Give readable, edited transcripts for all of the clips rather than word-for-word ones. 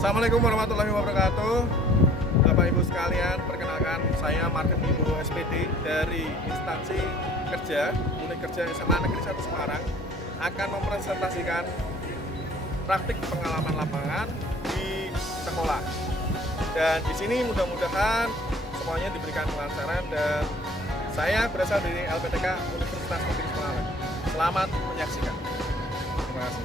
Assalamualaikum warahmatullahi wabarakatuh. Bapak Ibu sekalian, perkenalkan saya Martin Ibu SPD dari instansi kerja unit kerja SMA Negeri 1 Semarang akan mempresentasikan praktik pengalaman lapangan di sekolah. Dan di sini mudah-mudahan semuanya diberikan kelancaran dan saya berasal dari LPTK Universitas Negeri Semarang. Selamat menyaksikan. Terima kasih.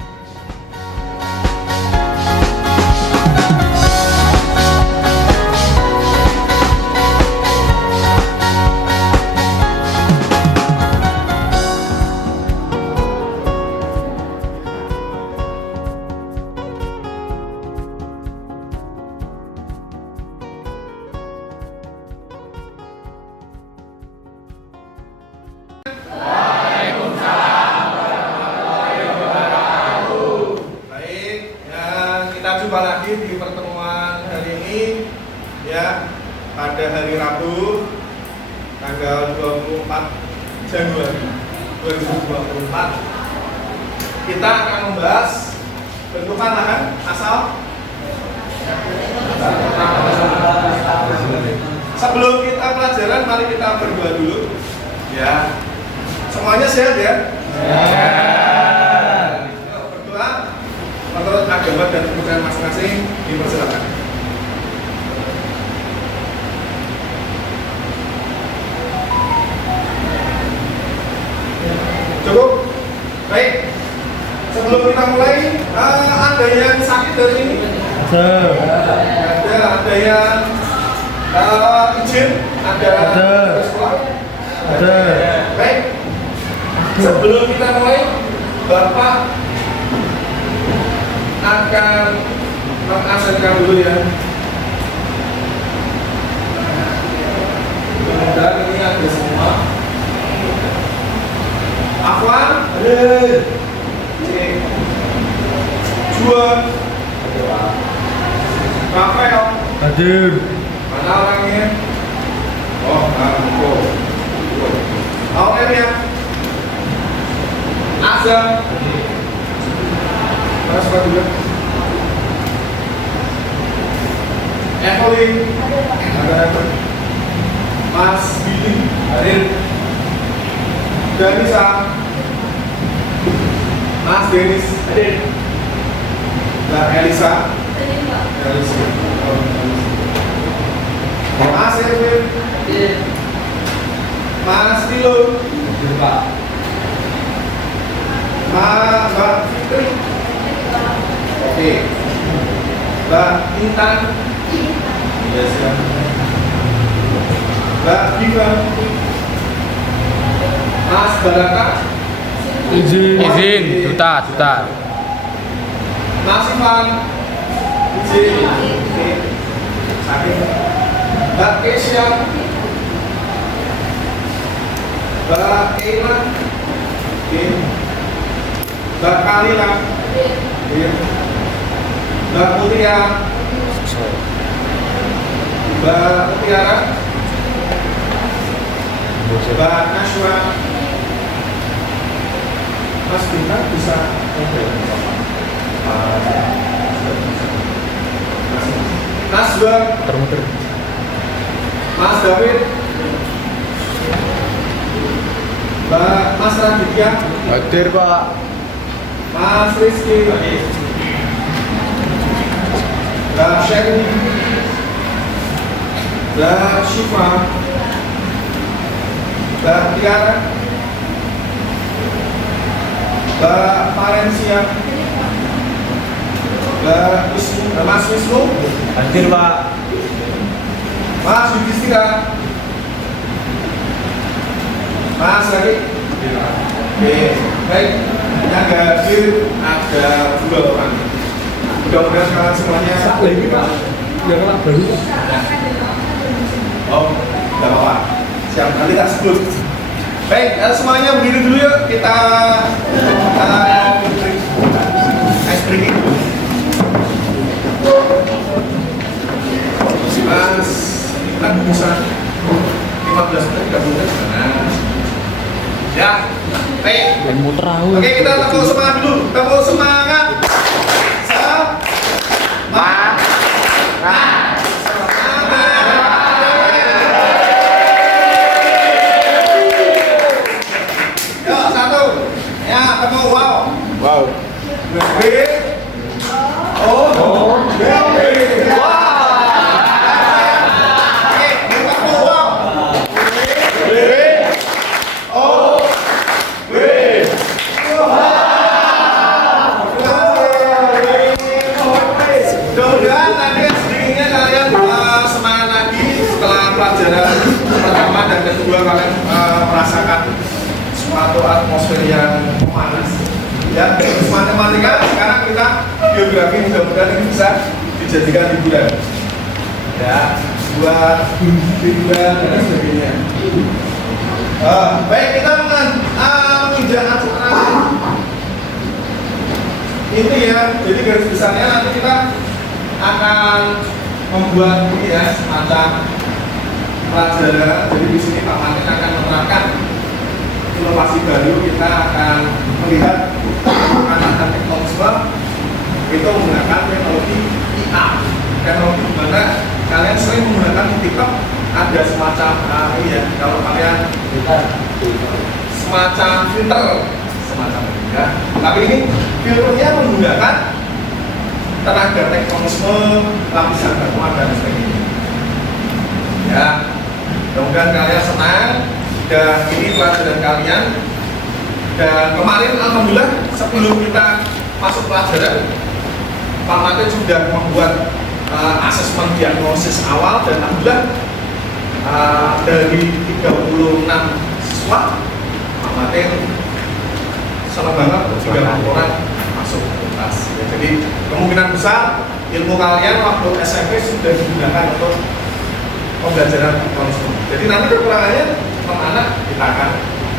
Kita jumpa lagi di pertemuan hari ini ya, pada hari Rabu tanggal 24 Januari 2024. Kita akan membahas bentukan lahan asal. Sebelum kita pelajaran, mari kita berdoa dulu ya. Semuanya sehat ya? Menurut agama dan kepercayaan masing-masing, dipersilakan. Cukup? Baik. Sebelum kita mulai, ada yang sakit dari ini? Ada yang izin? Ada. Baik. Sebelum kita mulai, Bapak akan mengajarkan dulu ya. Mudah-mudahan ini ada semua. Afwan, Juan, Rafael, hadir. mana orangnya? Oh, aku. Aurelia, Azam, Mas juga. Evelyn, ada. Mas Billy, hadir. Danisa, Mas Denis, hadir. Mbak Elisa, Mas Erwin, Mas Tilo, Mbak Fitri. Oke, Mbak Intan, Mbak Diva, Mas Baraka, Izin, duta. Mas Ivan, izin, sakit. Mbak Kesia, Mbak Eina, Mbak Kalila, Mbak Mutia, Mbak Mutiara, Mbak Nashwa, Mas Bintang bisa Naswa, Mas David, Mas Raditya, Hadir, Pak. Mas Rizky, Mbak Sherry, Mbak Syifa, Mbak Tiara, Mbak Parensia, Mas Wisnu, Hadir, Pak. Mas Yudhistira, Mas Lagi. Oke, baik. Yang hadir ada 2 orang. Mudah-mudahan kalian semuanya lagi Pak. Udah kenal baru. Oh, nggak apa-apa. Siap, nanti tak sebut. Baik, semuanya berdiri dulu yuk. Kita ice breaking dulu. Mas, kita bisa 15 menit, 30 menit. Nah, ya, baik. Oke, kita tepuk semangat dulu. Tepuk semangat. Semangat. nanti sedikitnya kalian semangat lagi setelah pelajaran pertama dan kedua kalian merasakan suatu atmosfer yang panas. Ya, terus matematika sekarang kita biografi, mudah-mudahan ini bisa dijadikan hiburan. Ya, buat hiburan dan sebagainya. Baik, kita menginjak acara ini ya. Jadi garis besarnya nanti kita akan membuat ini ya semacam pelajaran. Jadi di sini Pak Martin akan menerapkan inovasi baru. Kita akan melihat penggunaan teknologi itu menggunakan teknologi IA. Teknologi di mana kalian sering menggunakan TikTok, ada semacam ini ya. Kalau kalian semacam filter, semacam ini ya. Tapi ini filternya menggunakan tenaga tektonisme, lapisan batuan dan sebagainya. Ya, mudah-mudahan kalian senang dan ini pelajaran kalian. Dan kemarin alhamdulillah sebelum kita masuk pelajaran, Pak Martin sudah membuat asesmen diagnosis awal dan alhamdulillah dari 36 siswa Pak Martin senang banget 30 orang masuk ke kelas. Ya, jadi kemungkinan besar ilmu kalian waktu SMP sudah digunakan untuk pembelajaran teknologi. Jadi nanti kekurangannya anak kita akan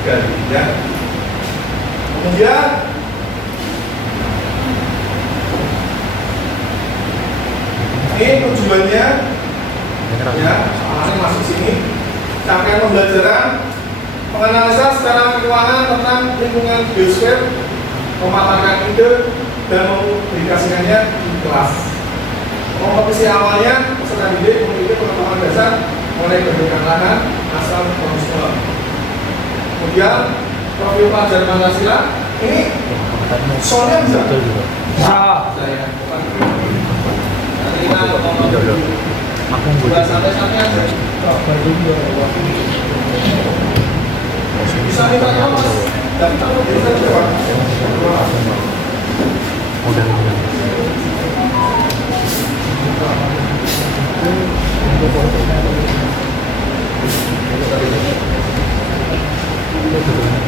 gali ya. Kemudian ini tujuannya ya, masuk sini rangkaian pembelajaran menganalisa secara keuangan tentang lingkungan biosfer, memaparkan ide dan mempublikasikannya di kelas. Kompetisi awalnya peserta didik memiliki pengetahuan dasar mengenai bentukan lahan, asal teknologi. Kemudian profil pelajar Pancasila ini soalnya bisa. Saya nanti kita ngomong santai-santai aja. Bisa minta tolong mas. Dan kalau bisa jawab.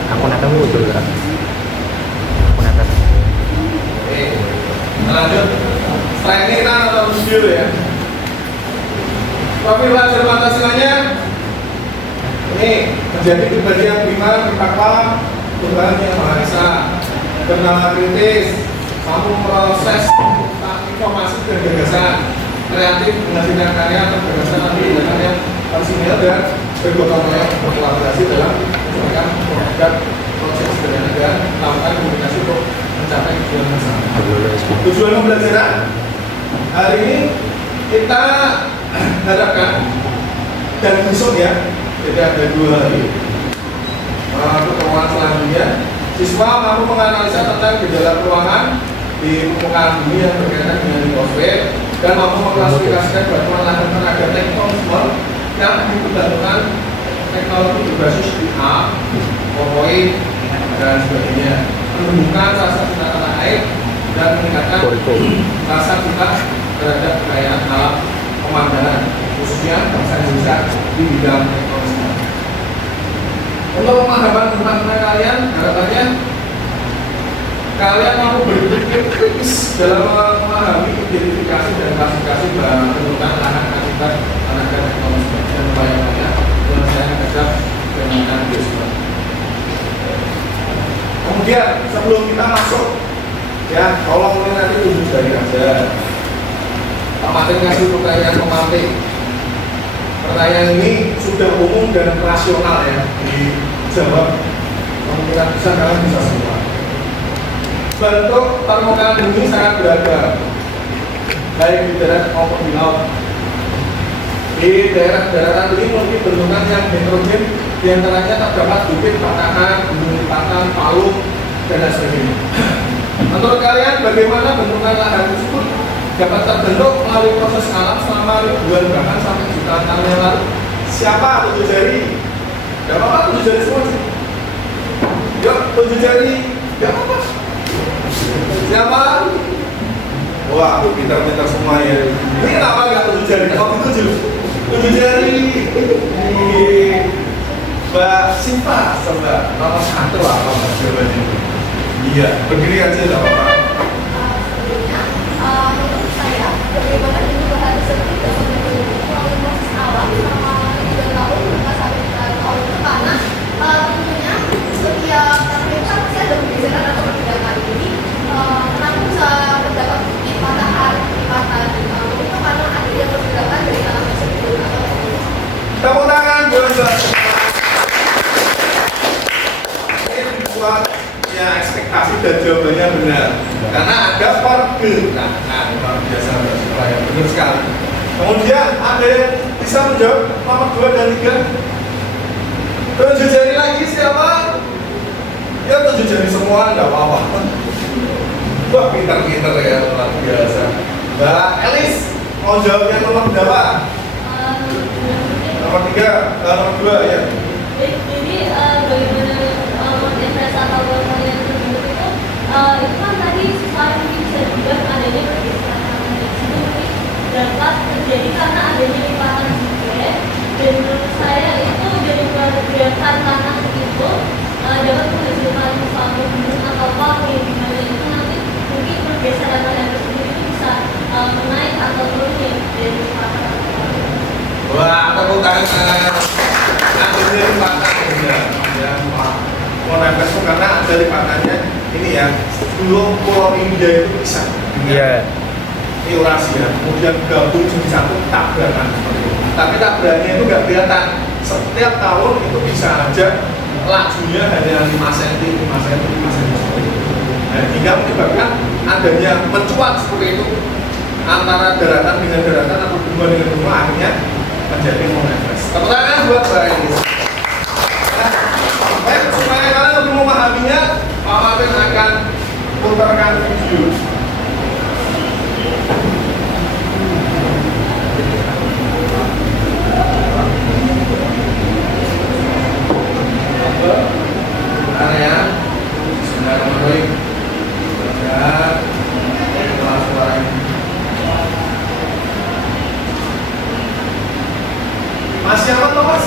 Aku natamu betul kan? Aku natamu. Oke, lanjut. Setelah ini kita nonton video ya. Profil pelajar Pancasilanya ini menjadi pribadi yang prima, bertakwa, Tuhan yang Maha Esa, bernama kritis, mampu proses informasi dan gagasan, kreatif menghasilkan karya atau gagasan nanti dengan yang personil dan bergotong royong berkolaborasi dalam menjalankan program proses sederhana dan melakukan komunikasi untuk mencapai tujuan bersama. Tujuan pembelajaran hari ini kita harapkan dan besok ya, jadi ada 2 hari pertemuan selanjutnya. Siswa mampu menganalisa tentang gejala perubahan di permukaan bumi yang berkaitan dengan litosfer dan mampu mengklasifikasikan batuan lahan tenaga tektonisme yang diperbantukan teknologi berbasis IA, PowerPoint dan sebagainya, menumbuhkan rasa cinta tanah air dan meningkatkan rasa cinta terhadap kekayaan alam pemandangan, khususnya bangsa Indonesia di bidang teknologi. Untuk pemahaman tentang kalian, harapannya kalian mampu berpikir kritis dalam memahami identifikasi dan klasifikasi bentukan lahan akibat tenaga teknologi dan upaya-upaya penyelesaian terhadap fenomena biosfer. Kemudian sebelum kita masuk, ya tolong ini nanti tunjuk dari aja. Pak Martin kasih pertanyaan pemantik. Pertanyaan ini sudah umum dan rasional ya dijawab. Kemungkinan bisa kalian bisa semua. Bentuk permukaan bumi sangat beragam, baik di darat maupun di laut. Di daerah daratan ini memiliki bentukan yang heterogen, diantaranya terdapat bukit, patahan, gunung lipatan, palung, dan lain sebagainya. Menurut kalian, bagaimana bentukan lahan tersebut dapat terbentuk melalui proses alam selama ribuan bahkan sampai jutaan tahun yang lalu? Siapa 7 jari? Gak apa-apa 7 jari semua sih. Yuk 7 jari. Gak apa-apa. Siapa? Wah, pintar-pintar semua ya. Ini kenapa nggak 7 jari? Kalau 7 jari. Nih, Mbak Sinta, coba nomor 1 apa Mbak jawabannya? Iya, berdiri aja nggak apa-apa. Menurut saya, bagaimana ini harus kita melalui proses awal selama 3 tahun maka sampai 3 tahun itu karena tentunya setiap tahun itu pasti ada pergeseran atau pergerakan ini kenapa bisa terdapat patahan itu karena adanya pergerakan dari tanah tersebut atau Tepuk tangan buat Mbak. Ini dibuat ya ekspektasi dan jawabannya benar. Karena ada pergerakan luar biasa Mbak Sifra ya, benar sekali. Kemudian ada yang bisa menjawab nomor 2 dan 3. 7 jari lagi siapa? Ya 7 jari semua nggak apa-apa. Wah pintar-pintar ya luar biasa. Mbak Elis mau jawab yang nomor berapa? Nomor 3, nomor 2 ya. Jadi bagaimana investasi atau bank yang tersebut itu kan tadi sesuai mungkin bisa dibuat adanya pergeseran itu mungkin dapat terjadi karena adanya lipatan juga dan menurut saya itu dari pergerakan tanah itu dapat menghasilkan suatu gunung atau apa yang dimana itu nanti mungkin pergeseran tanah tersebut itu bisa menaik atau turunnya dari lipatan atau apa. Wah, tepuk tangan. Adanya lipatan ya, mau nempel itu karena ada lipatannya ini ya. Dulu Pulau India itu bisa. Iya. Ini Eurasia, kemudian gabung jadi satu tabrakan seperti itu. Tapi tabraknya itu nggak kelihatan. Setiap tahun itu bisa aja lajunya hanya 5 cm, 5 cm, 5 cm seperti itu. Nah, hingga menyebabkan adanya mencuat seperti itu antara daratan dengan daratan atau benua dengan benua akhirnya menjadi Mount Everest. Tepuk tangan buat Mbak Elis. Baik, supaya kalian lebih memahaminya, Pak Martin akan putarkan video. Bentar ya. Bismillahirrahmanirrahim. Bentar. Suaranya. Masih aman toh Mas?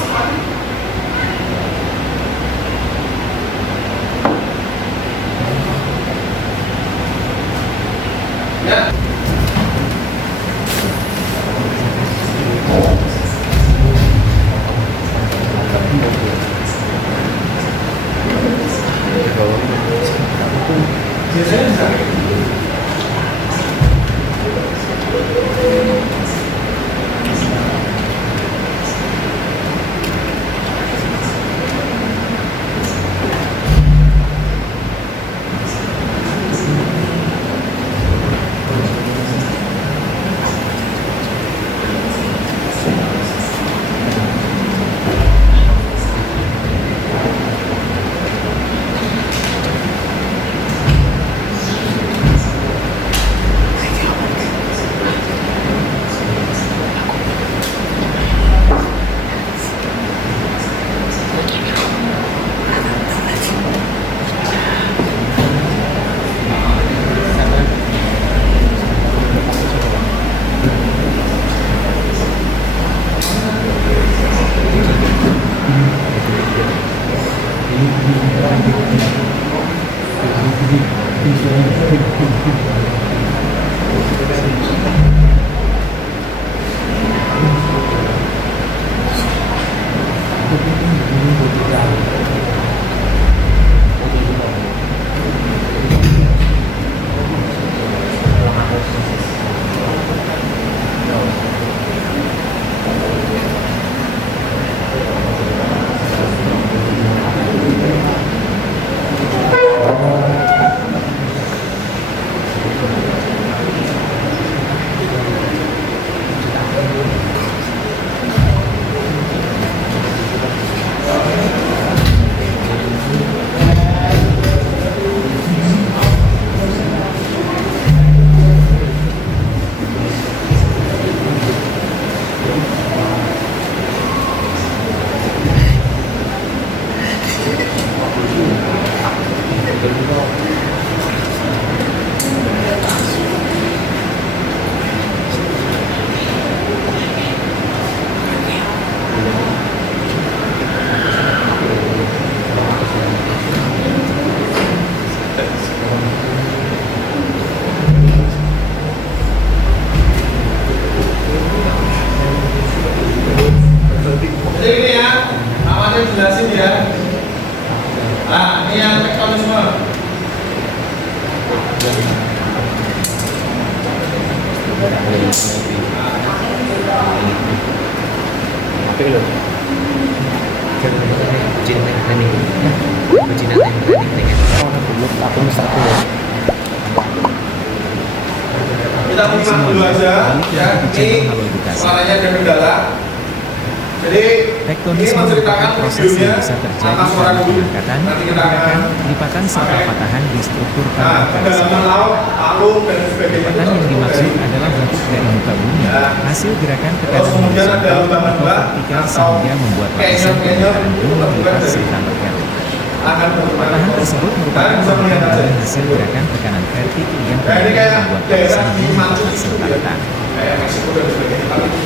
loh. Jangan ujian training. Ujian training dengan orang dulu aku satu ya. Kita buka dulu aja ya. Ini suaranya ada kendala. Jadi Tektonisme merupakan proses yang bisa terjadi karena pengangkatan, pergerakan, lipatan serta patahan di struktur tanah pada saat. Lipatan yang dimaksud adalah bentuk dari muka bumi, hasil gerakan tekanan horizontal atau vertikal sehingga membuat lapisan permukaan bumi melipat serta bergerak. Patahan tersebut merupakan bagian dari hasil gerakan tekanan vertikal yang kemudian membuat lapisan bumi patah serta retak.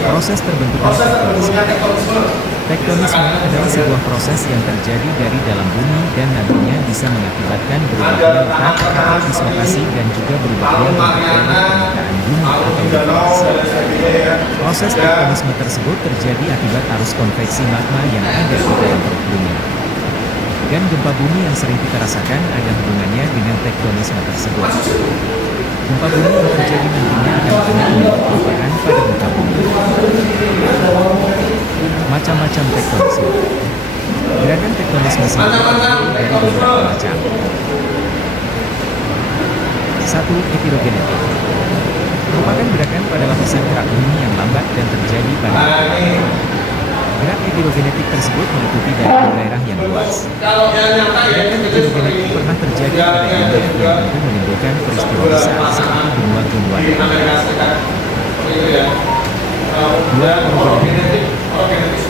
Proses terbentuknya tektonisme. Tektonisme adalah sebuah proses yang terjadi dari dalam bumi dan nantinya bisa mengakibatkan berubahnya letak atau dislokasi dan juga berubahnya bentuk permukaan bumi atau deformasi. Proses tektonisme tersebut terjadi akibat arus konveksi magma yang ada di dalam perut bumi. Dan gempa bumi yang sering kita rasakan ada hubungannya dengan tektonisme tersebut. Gempa bumi yang terjadi nantinya akan menyebabkan perubahan pada muka bumi. Macam-macam tektonisme. Gerakan tektonisme sendiri terdiri dari beberapa macam. 1. Heterogenetik merupakan gerakan pada lapisan kerak bumi yang lambat dan terjadi pada gerak heterogenetik tersebut meliputi daerah yang luas. Gerakan heterogenetik pernah terjadi pada India yang tentu menimbulkan peristiwa besar seperti benua Gondwana. 2. Orogenetik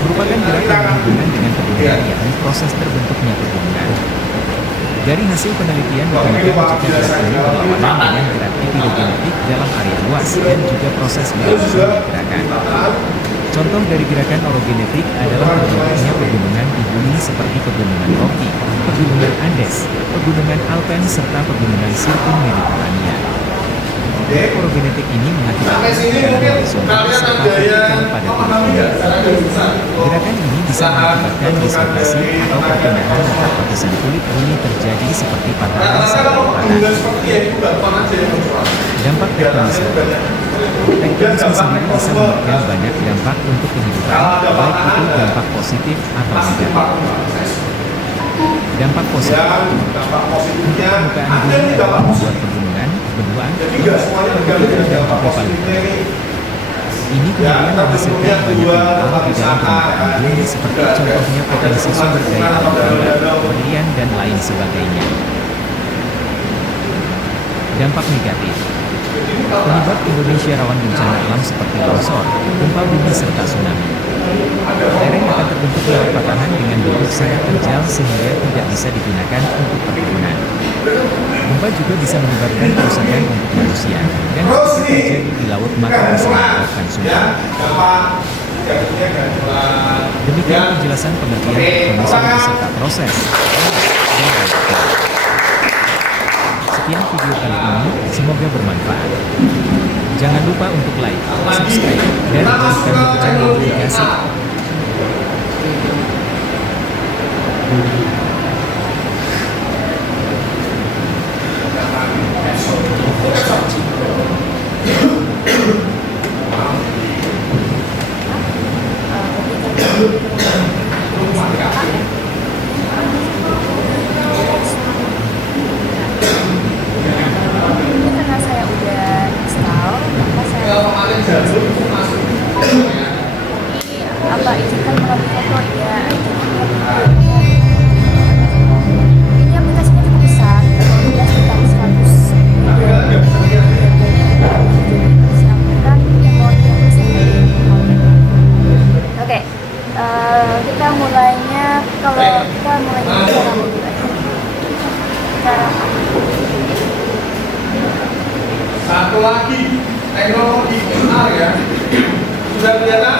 merupakan gerakan berhubungan dengan pegunungan, yakni proses terbentuknya pegunungan. Dari hasil penelitian ditemukan jika gerak ini berlawanan dengan gerak heterogenetik dalam area luas dan juga proses berlangsungnya gerakan. Contoh dari gerakan orogenetik adalah terbentuknya pegunungan di bumi seperti pegunungan Rocky, pegunungan Andes, pegunungan Alpen serta pegunungan Sirkum Mediterania. Gerak orogenetik ini mengakibatkan tekanan horizontal serta vertikal pada titik ini. Gerakan ini bisa mengakibatkan dislokasi atau perpindahan letak lapisan kulit bumi terjadi seperti patahan serta lipatan. Dampak tektonisme. Tektonisme sendiri bisa memberikan banyak dampak untuk kehidupan, baik itu dampak positif atau negatif. Dampak positif untuk permukaan bumi adalah membuat pegunungan, bendungan, dan juga palu. Ini kemudian menghasilkan banyak mineral di dalam permukaan bumi seperti contohnya potensi sumber daya alam tambah, berlian dan lain sebagainya. Dampak negatif. Penyebab Indonesia rawan bencana alam seperti longsor, gempa bumi serta tsunami. Lereng akan terbentuk lewat patahan dengan bentuk sangat terjal sehingga tidak bisa digunakan untuk perkebunan. Gempa juga bisa menyebabkan kerusakan untuk manusia, dan jika terjadi di laut maka bisa menyebabkan tsunami. Demikian penjelasan pengertian tektonisme beserta proses. Sekian video kali ini, semoga bermanfaat. Jangan lupa untuk like, subscribe, dan aktifkan lonceng notifikasi. Karena saya udah install, maka saya apa izinkan melalui foto ya, izinkan melalui foto. Ini aplikasinya cukup besar, dia sekitar 100 video. Jadi siapkan memori yang bisa. Oke, kita mulainya cara mulai. Cara Satu lagi, teknologi benar ya. Sudah kelihatan?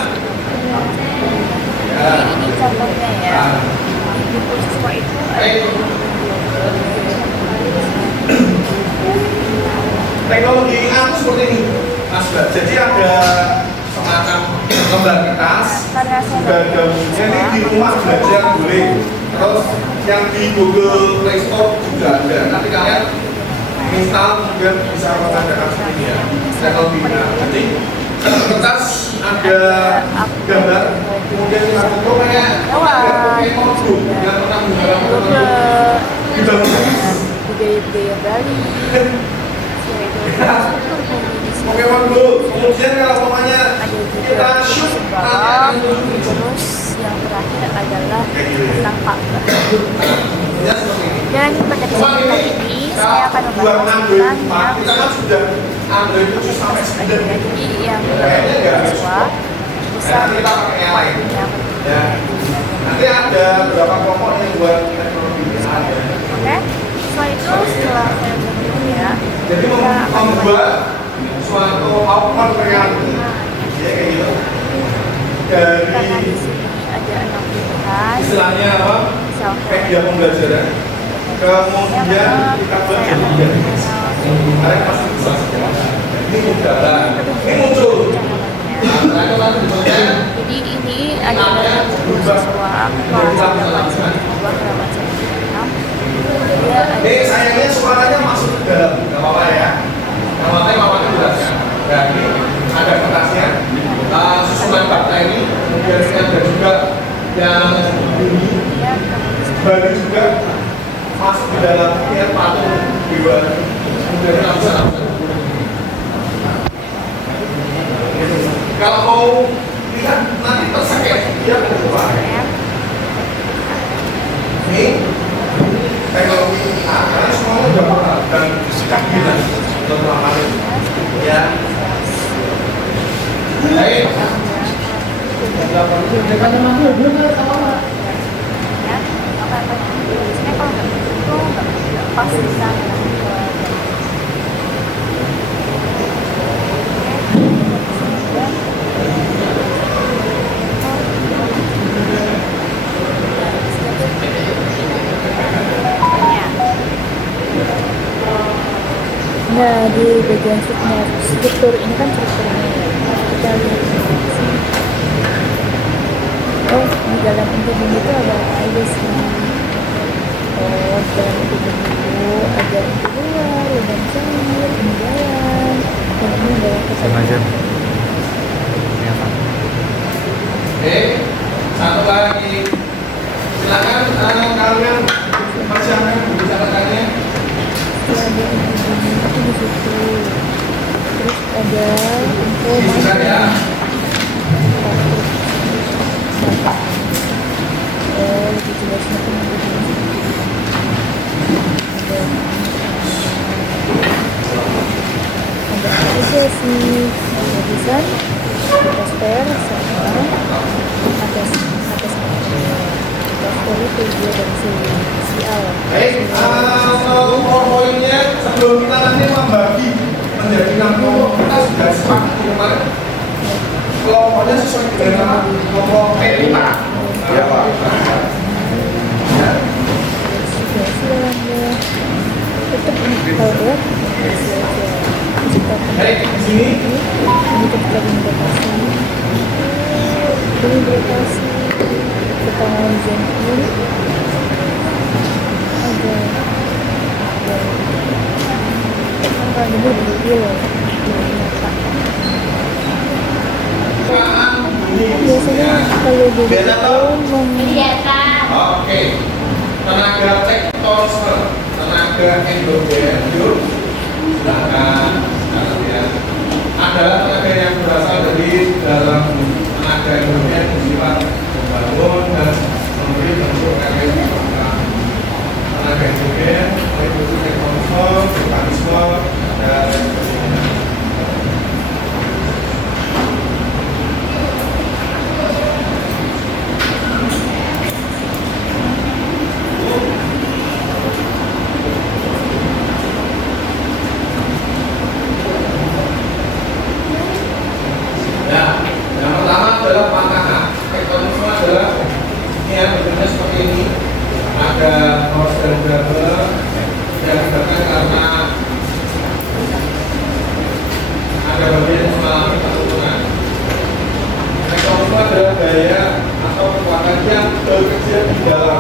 ini contohnya ya. Di siswa itu Teknologi aku seperti ini, Mas Mbak. Jadi ada semacam lembar kertas, karena saya juga ada ini di rumah belajar boleh. Terus yang di Google Play Store juga ada. Nanti kalian install juga bisa mengadakan seperti ini ya. Teknologi. Nah, jadi kertas ada gambar budaya-budaya Bali, Kemudian kalau umpamanya ada kita juga shoot Sumbawa, terus yang terakhir adalah tentang Ka'bah. Dan pada kesempatan ini saya akan membahas tentang kita kan sudah ambil 7 sampai 9 jadi yang siswa bisa kita pakai yang lain. yang Ya. Nanti ada beberapa kelompok yang buat teknologi ada. oke. Setelah itu setelah saya bertemu ya, Jadi kita akan membuat suatu output reality. Ya kayak gitu. karena Dari di sini ada 6 pilihan. istilahnya apa? Misalkan Media pembelajaran. Kemudian kita buat kemudian. Kalian pasti bisa. Ini mudah lah. Ini muncul. jadi ini adalah buku siswa kelas 8 sampai 2 halaman 96. Dia ada Sayangnya suaranya masuk ke dalam. Gak apa-apa ya. Yang penting mamanya jelaskan. Nah ini ada kertasnya. Susunan fakta ini. Kemudian ini ada juga yang ini. dia Bali juga masuk di dalam lihat patung dewa. Kemudian lapisan. Kalau mau lihat nanti tersekek dia keluar. Ini teknologi karena semuanya udah pernah dan sudah gila untuk mengalami ya. Baik. ya apa biasanya kalau nggak begitu nggak pas kita Nah, di bagian struktur ini kan strukturnya ya. Kita lihat di sini. Oh, di dalam inti itu ada apa aja sih? Oh, di dalam inti itu ada inti luar, lubang cair, ini dalam, dan ini adalah Semacam ini apa? Oke, satu lagi. Silakan kalian persiapkan buku catatannya. ada inti itu di situ. Terus ada info Bisa ya. Oh, lebih jelasnya tuh nanti di sini. Ada apa aja sih? Ada desain, ada spare, sama ada story video dan CL. Baik, poin-poinnya sebelum kita nanti membagi menjadi 6 kelompok, kita sudah sepakat kemarin. Kelompoknya sesuai dengan apa? Kelompok P5. Ya Pak. Ya. Tetap ini kalau Baik, di sini ini kita implementasi pertanyaan Zenkin ada kan ini video biasanya kalau video Oke. Tenaga tektoner, tenaga endogen, yuk. Silakan. Ya. Adalah tenaga yang berasal dari dalam tenaga endogen bersifat membangun dan memberi bentuk efek tenaga endogen, meliputi tektonisme, mekanisme, dan sebagainya. Nah, yang pertama adalah pangkahan. Tektonisme adalah ini yang bentuknya seperti ini. Ada cross dan double yang disebabkan karena ada bagian yang mengalami penurunan. Tektonisme adalah gaya atau kekuatan yang bekerja di dalam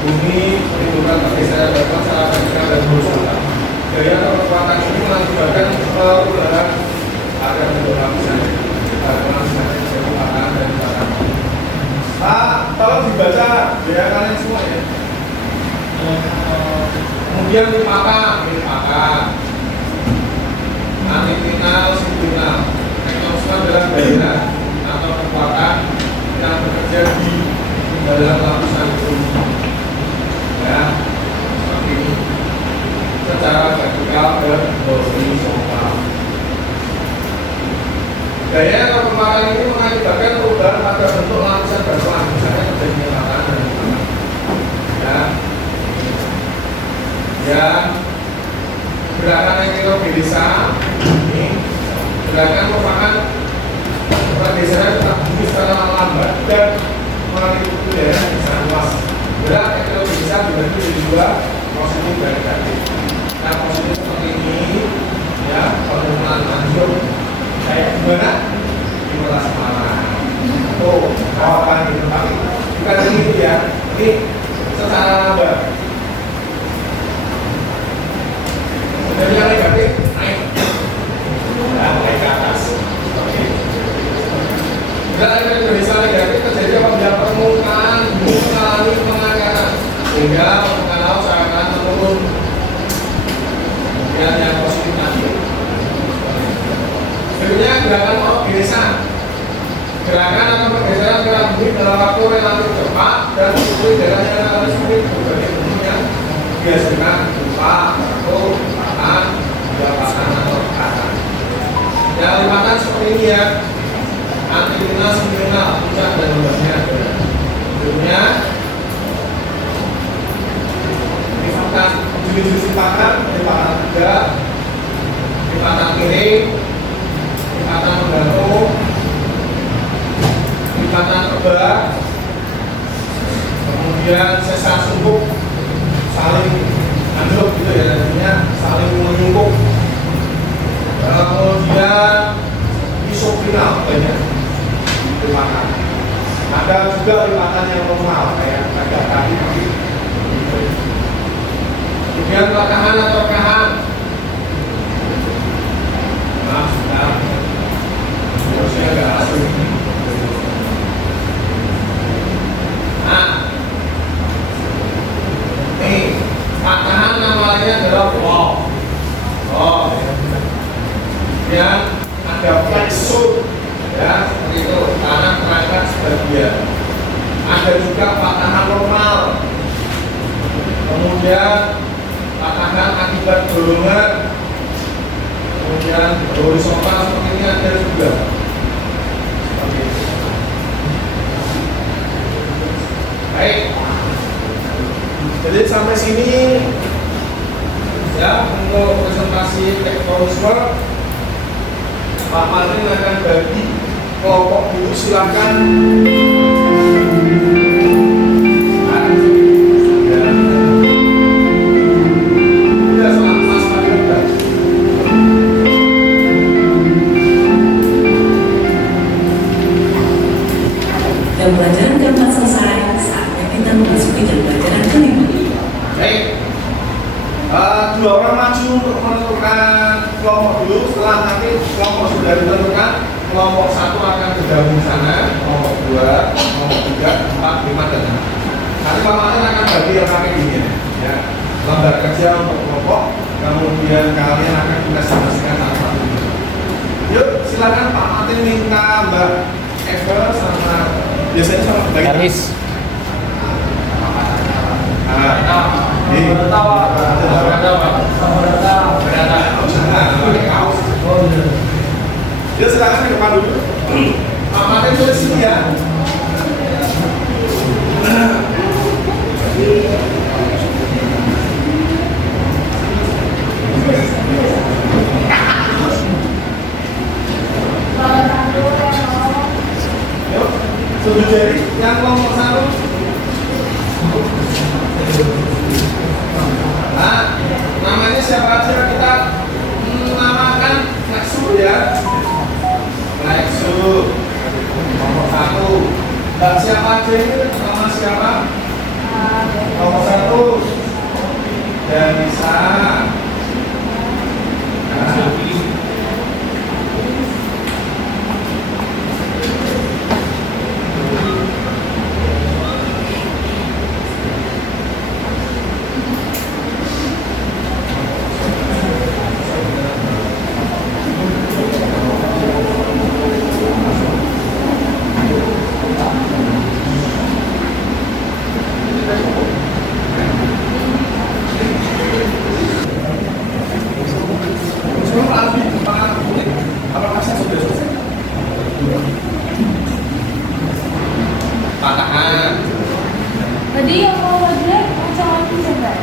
bumi menimbulkan pergeseran batuan secara vertikal dan horizontal. Gaya atau kekuatan ini mengakibatkan perubahan ada bentuk lapisan, lapisan yang Kemudian lipatan. Antifinal, simbinal. Ekstensor adalah daya atau kekuatan yang bekerja di dalam lapisan bumi. Ya, seperti ini. Secara vertikal dan horizontal. Gaya atau kekuatan ini mengakibatkan perubahan pada bentuk lapisan batuan, misalnya terjadi lipatan dan lipatan. Ya, gerakan ekinobilisa ini gerakan merupakan pergeseran tetap bumi secara lambat dan mengikuti daerah yang sangat luas. Gerak ekinobilisa dibagi menjadi dua, positif dan negatif. Nah, positif seperti ini, ya, penurunan lanjut kayak gimana? Di Kota Semarang. Oh, kawasan gitu, tapi bukan ini ya. Ini secara lambat. Dan yang negatif naik, naik ke atas. Gerakan Indonesia negatif terjadi apabila permukaan bumi mengalami pengangkatan sehingga permukaan laut seakan menurun. Dan yang positif tadi. Berikutnya gerakan pergeseran. Gerakan atau pergeseran gerak bumi dalam waktu relatif cepat dan mengikuti daerah yang relatif sempit berbagai bentuk yang dihasilkan berupa lipatan atau lipatan. Ya, lipatan seperti ini ya. Antifinal, simbinal, puncak dan lembabnya. Berikutnya lipatan, jenis lipatan 3, lipatan miring, lipatan menggantung, lipatan tebal, kemudian sesar sumpuk saling anjlok gitu ya, artinya saling menyumpuk. Kemudian isoklinal banyak lipatan. Ada juga lipatan yang normal kayak agak tadi. Kemudian patahan atau rekahan. Nah, sudah. Harusnya agak asli. Nah, nih patahan namanya adalah wall. Oh, ya. Ada flexur, ya, seperti itu, tanah terangkat sebagian. Ada juga patahan normal. Kemudian patahan akibat dorongan. Kemudian horizontal seperti ini ada juga. Seperti itu. Baik. Jadi sampai sini ya untuk presentasi tektonisme. Pak Martin akan bagi kelompok dulu, silakan. Jam pelajaran keempat selesai, saatnya kita memasuki jam pelajaran kelima. Baik, dua orang maju untuk menentukan kelompok dulu. Setelah nanti kelompok sudah ditentukan, kelompok 1 akan bergabung di sana, kelompok 2, kelompok 3, 4, 5 dan 6. Nanti Pak Martin akan bagi yang kami ingin, ya, lembar kerja untuk kelompok, kemudian kalian akan presentasikan satu-satu. Yuk, silakan Pak Martin minta Mbak Eva sama biasanya sama Mbak Haris. Ya silakan ke depan dulu. Pak Martin tulis sini ya. Yuk, tujuh jari yang kelompok 1. Nah, namanya siapa aja kita menamakan Nexu ya. Nexu nomor 1. Dan siapa aja ini nama siapa? Nomor 1 dan bisa. Nah, Patahan. Tadi yang mau wajib macam apa enggak?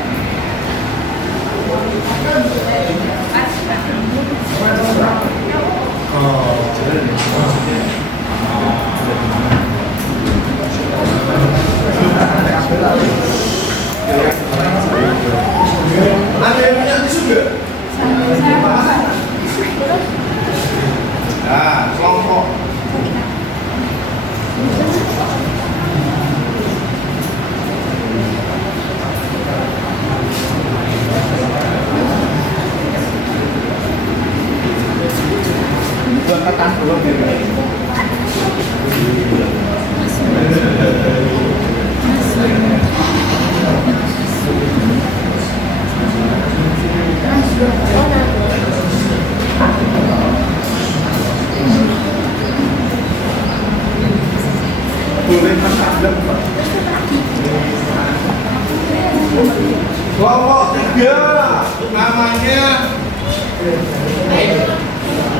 Ada yang punya tisu nggak? Nah, kelompok. Buat tekan belum ya? Boleh ada Pak. Kelompok 3 namanya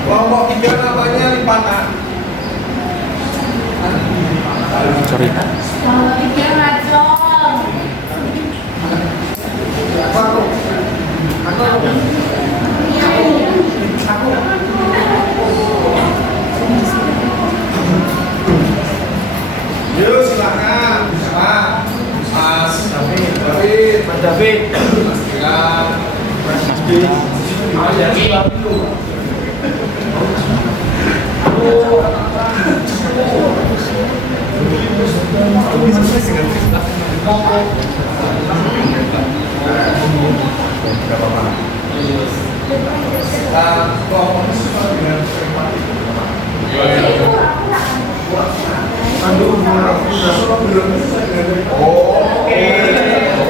kelompok 3 namanya lipatan. Sorry. Kalau pikir racun. Yuk silakan. Pak Mas David, Mas David, Mas Gilang, Mas David, Mas David.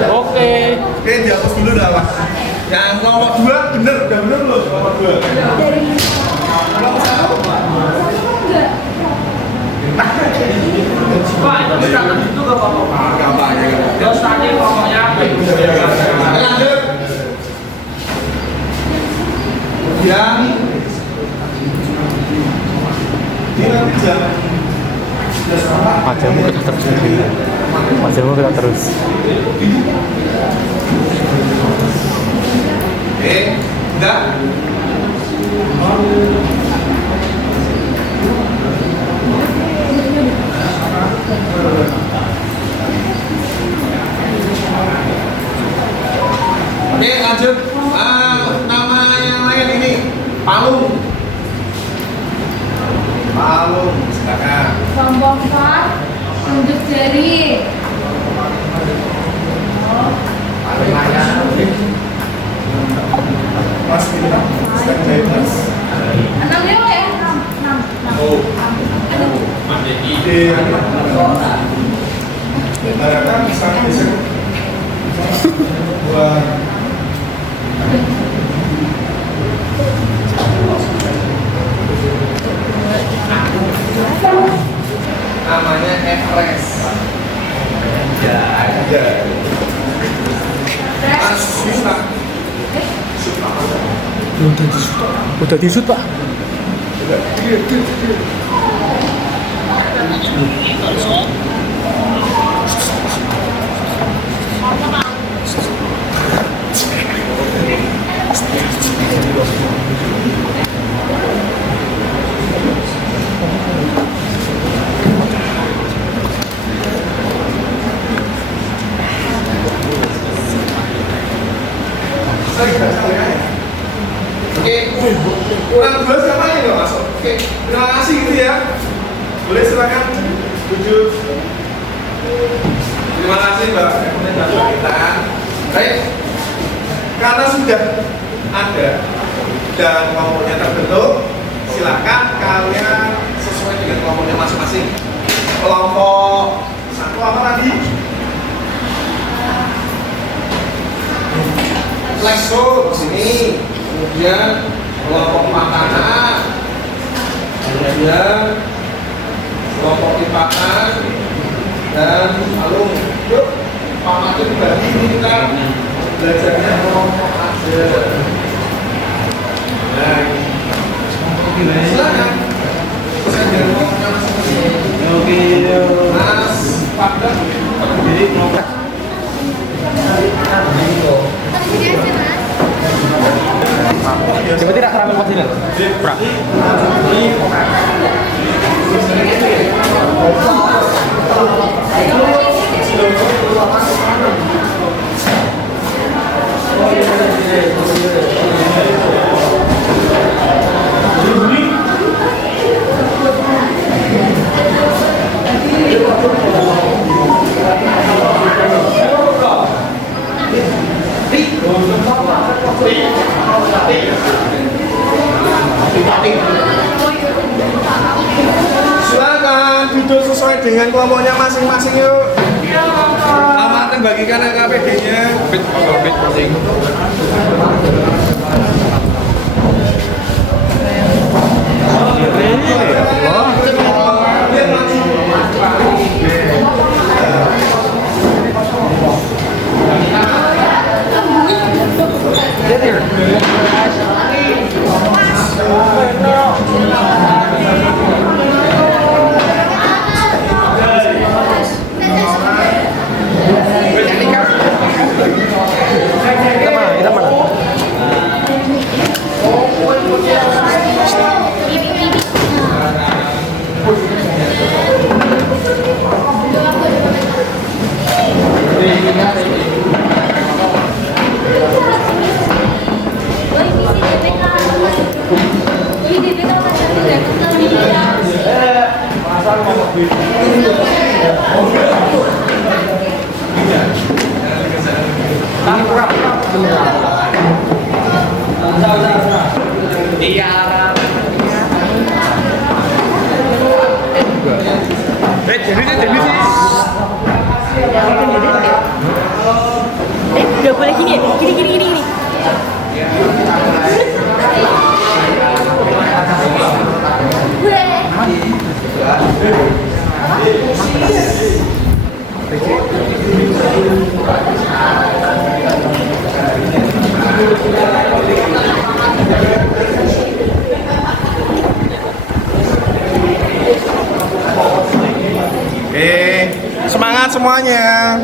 Oke, dihapus dulu dah Pak. Yang kelompok 2 bener, udah bener loh kelompok 2. Kelompok 1 Pak, itu bisa itu gak apa-apa. Gak apa ya. Dosanya pokoknya apa? Lanjut. Kemudian ini nanti jam Wajahmu kita terus. Wajahmu kita terus. enggak. Oke, lanjut. Nama yang lain ini Palung. Palung, silakan. Kelompok 4 tunjuk jari. Mas kita sedang jahit Mas. 6 ya? 6. Oh. Ide Barangkali bisa buat namanya Everest. Ya. Mas Suta. Udah disut Pak. Oke, kurang 2 siapa yang nggak masuk? Oke, terima kasih gitu ya. Boleh silakan duduk. Terima kasih Mbak rekomendasi kita. Baik, karena sudah ada dan kelompoknya terbentuk, silakan kalian sesuai dengan kelompoknya masing-masing. Kelompok 1 apa tadi? Flexo sini, kemudian kelompok makanan, kemudian kelompok lipatan dan alung. Yuk, Pak Mati dibagi ini kita belajarnya kelompok aja. Nah, silakan. Saya jangan duduk sesuai dengan kelompoknya masing-masing yuk. Amatan bagikan LKPD-nya. Udah boleh gini ya? Gini. Oke, semangat semuanya.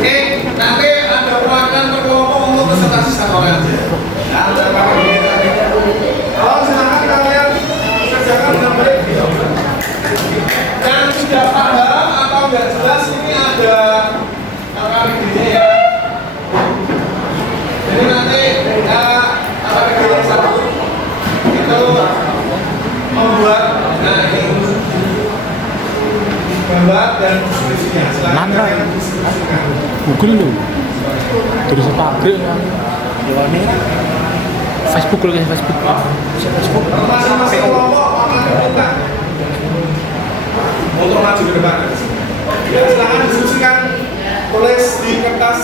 Oke, nanti ada ulangan berkelompok untuk presentasi satu orang aja. Ya, ada pakai begini. Kalau silakan kalian kerjakan dengan baik. Yang sudah paham atau nggak jelas ini ada LKPD-nya ya. Jadi nanti LKPD yang satu itu membuat gambar dan deskripsinya. Silakan kalian diskusikan. Google lho. Terus pabrik kan. Facebook lho, Facebook. Masing-masing kelompok akan diminta untuk maju ke depan. Ya, silakan diskusikan, tulis di kertas.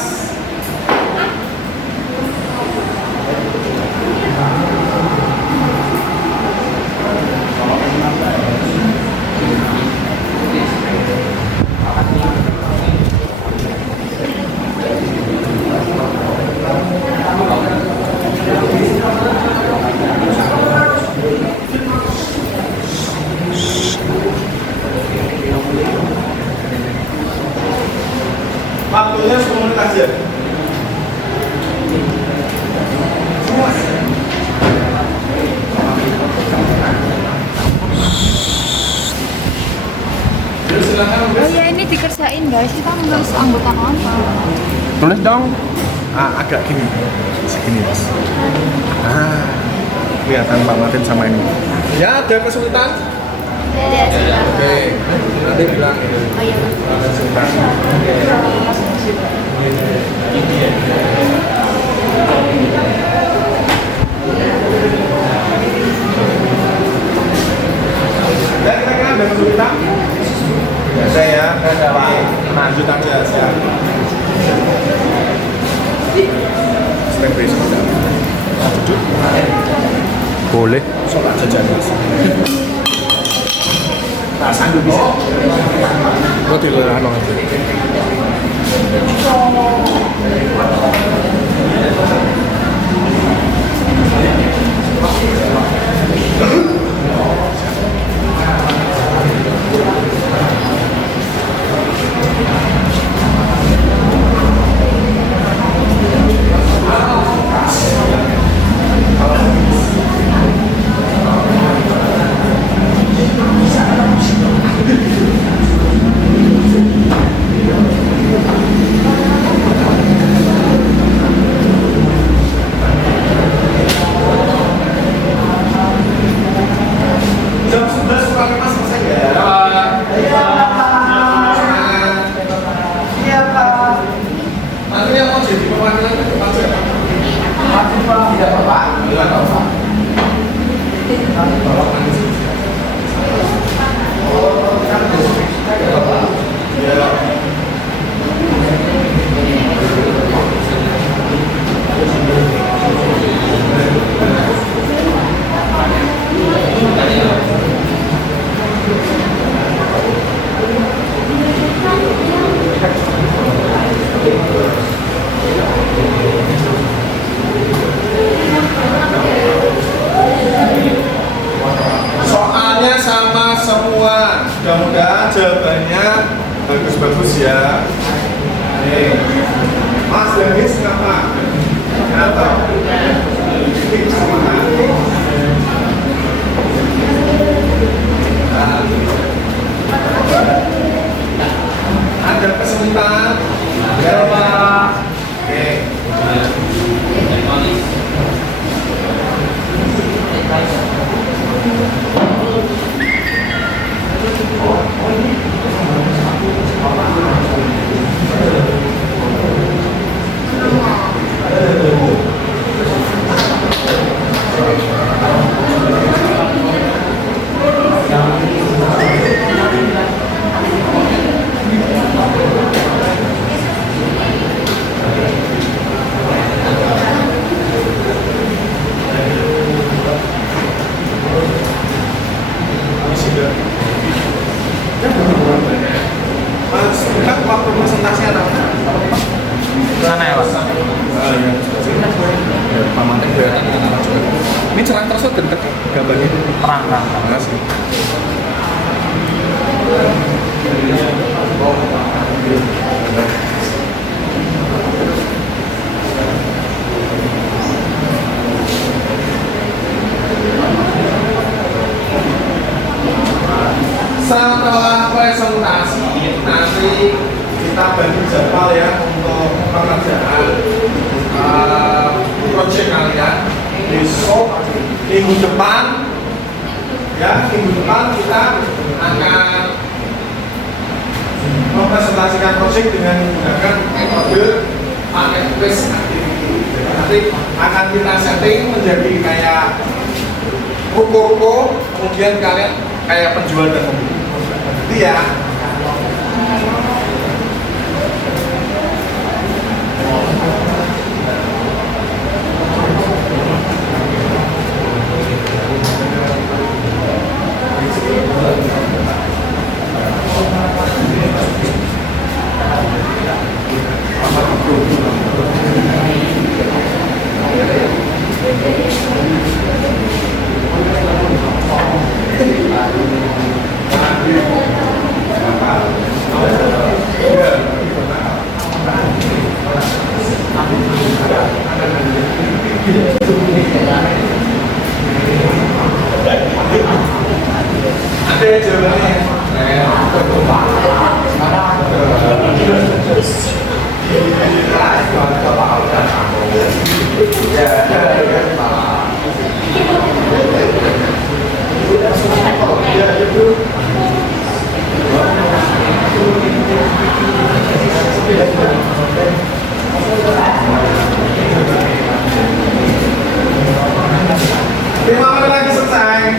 Waktunya 10 menit aja. Oh ya, ini dikerjain guys, kita nulis anggota apa? Tulis dong. Agak gini. Segini, Mas. Kelihatan Pak Martin sama ini. Ya, ada kesulitan? Oke. Nanti bilang. Oh iya. Ada kesulitan. Dan kira-kira ada kesulitan? Biasa ya, lanjut aja siap. Step by step. Boleh. Sholat jajan mas. Tak sanggup bisa. Kok dilarang aja. jawabannya bagus-bagus ya. Nih, Mas Dennis kenapa? Kenapa? Ada kesulitan? Ya Pak. Oke. Mas, kan waktu presentasi anak Sana ya Pak? ini cerah terus bentuk gambarnya Terang. makasih. Setelah presentasi nanti kita bagi jadwal ya untuk pekerjaan proyek kalian. Besok minggu depan kita akan mempresentasikan proyek dengan menggunakan metode marketplace activity. Nanti akan kita setting menjadi kayak ruko-ruko, kemudian kalian kayak penjual dan pembeli. Jadi ya. Ada jawabannya. Lima menit lagi selesai.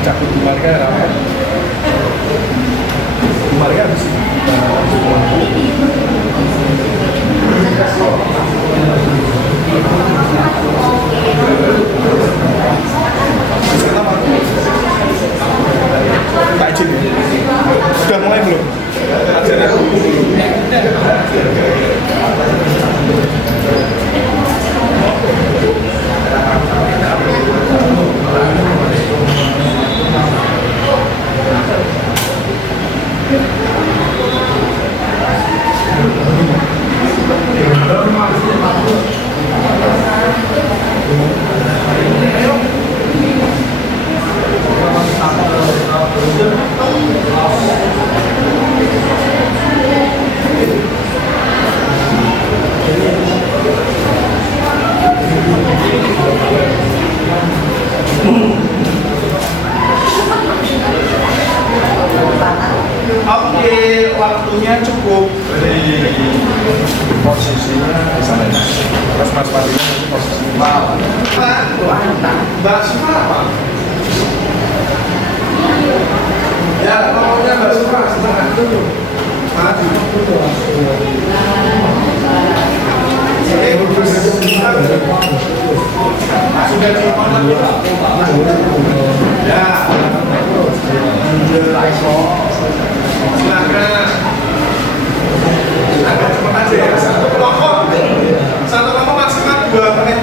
Cakup di marga ramai. Di marga habis. Pak Jin, sudah mulai belum? Oke, waktunya cukup. Dari posisinya di sana. Terus Mas Fadil posisinya. Mbak Siva apa? Ya, pokoknya Mbak Siva, silakan dulu. Satu kelompok maksimal 2 menit.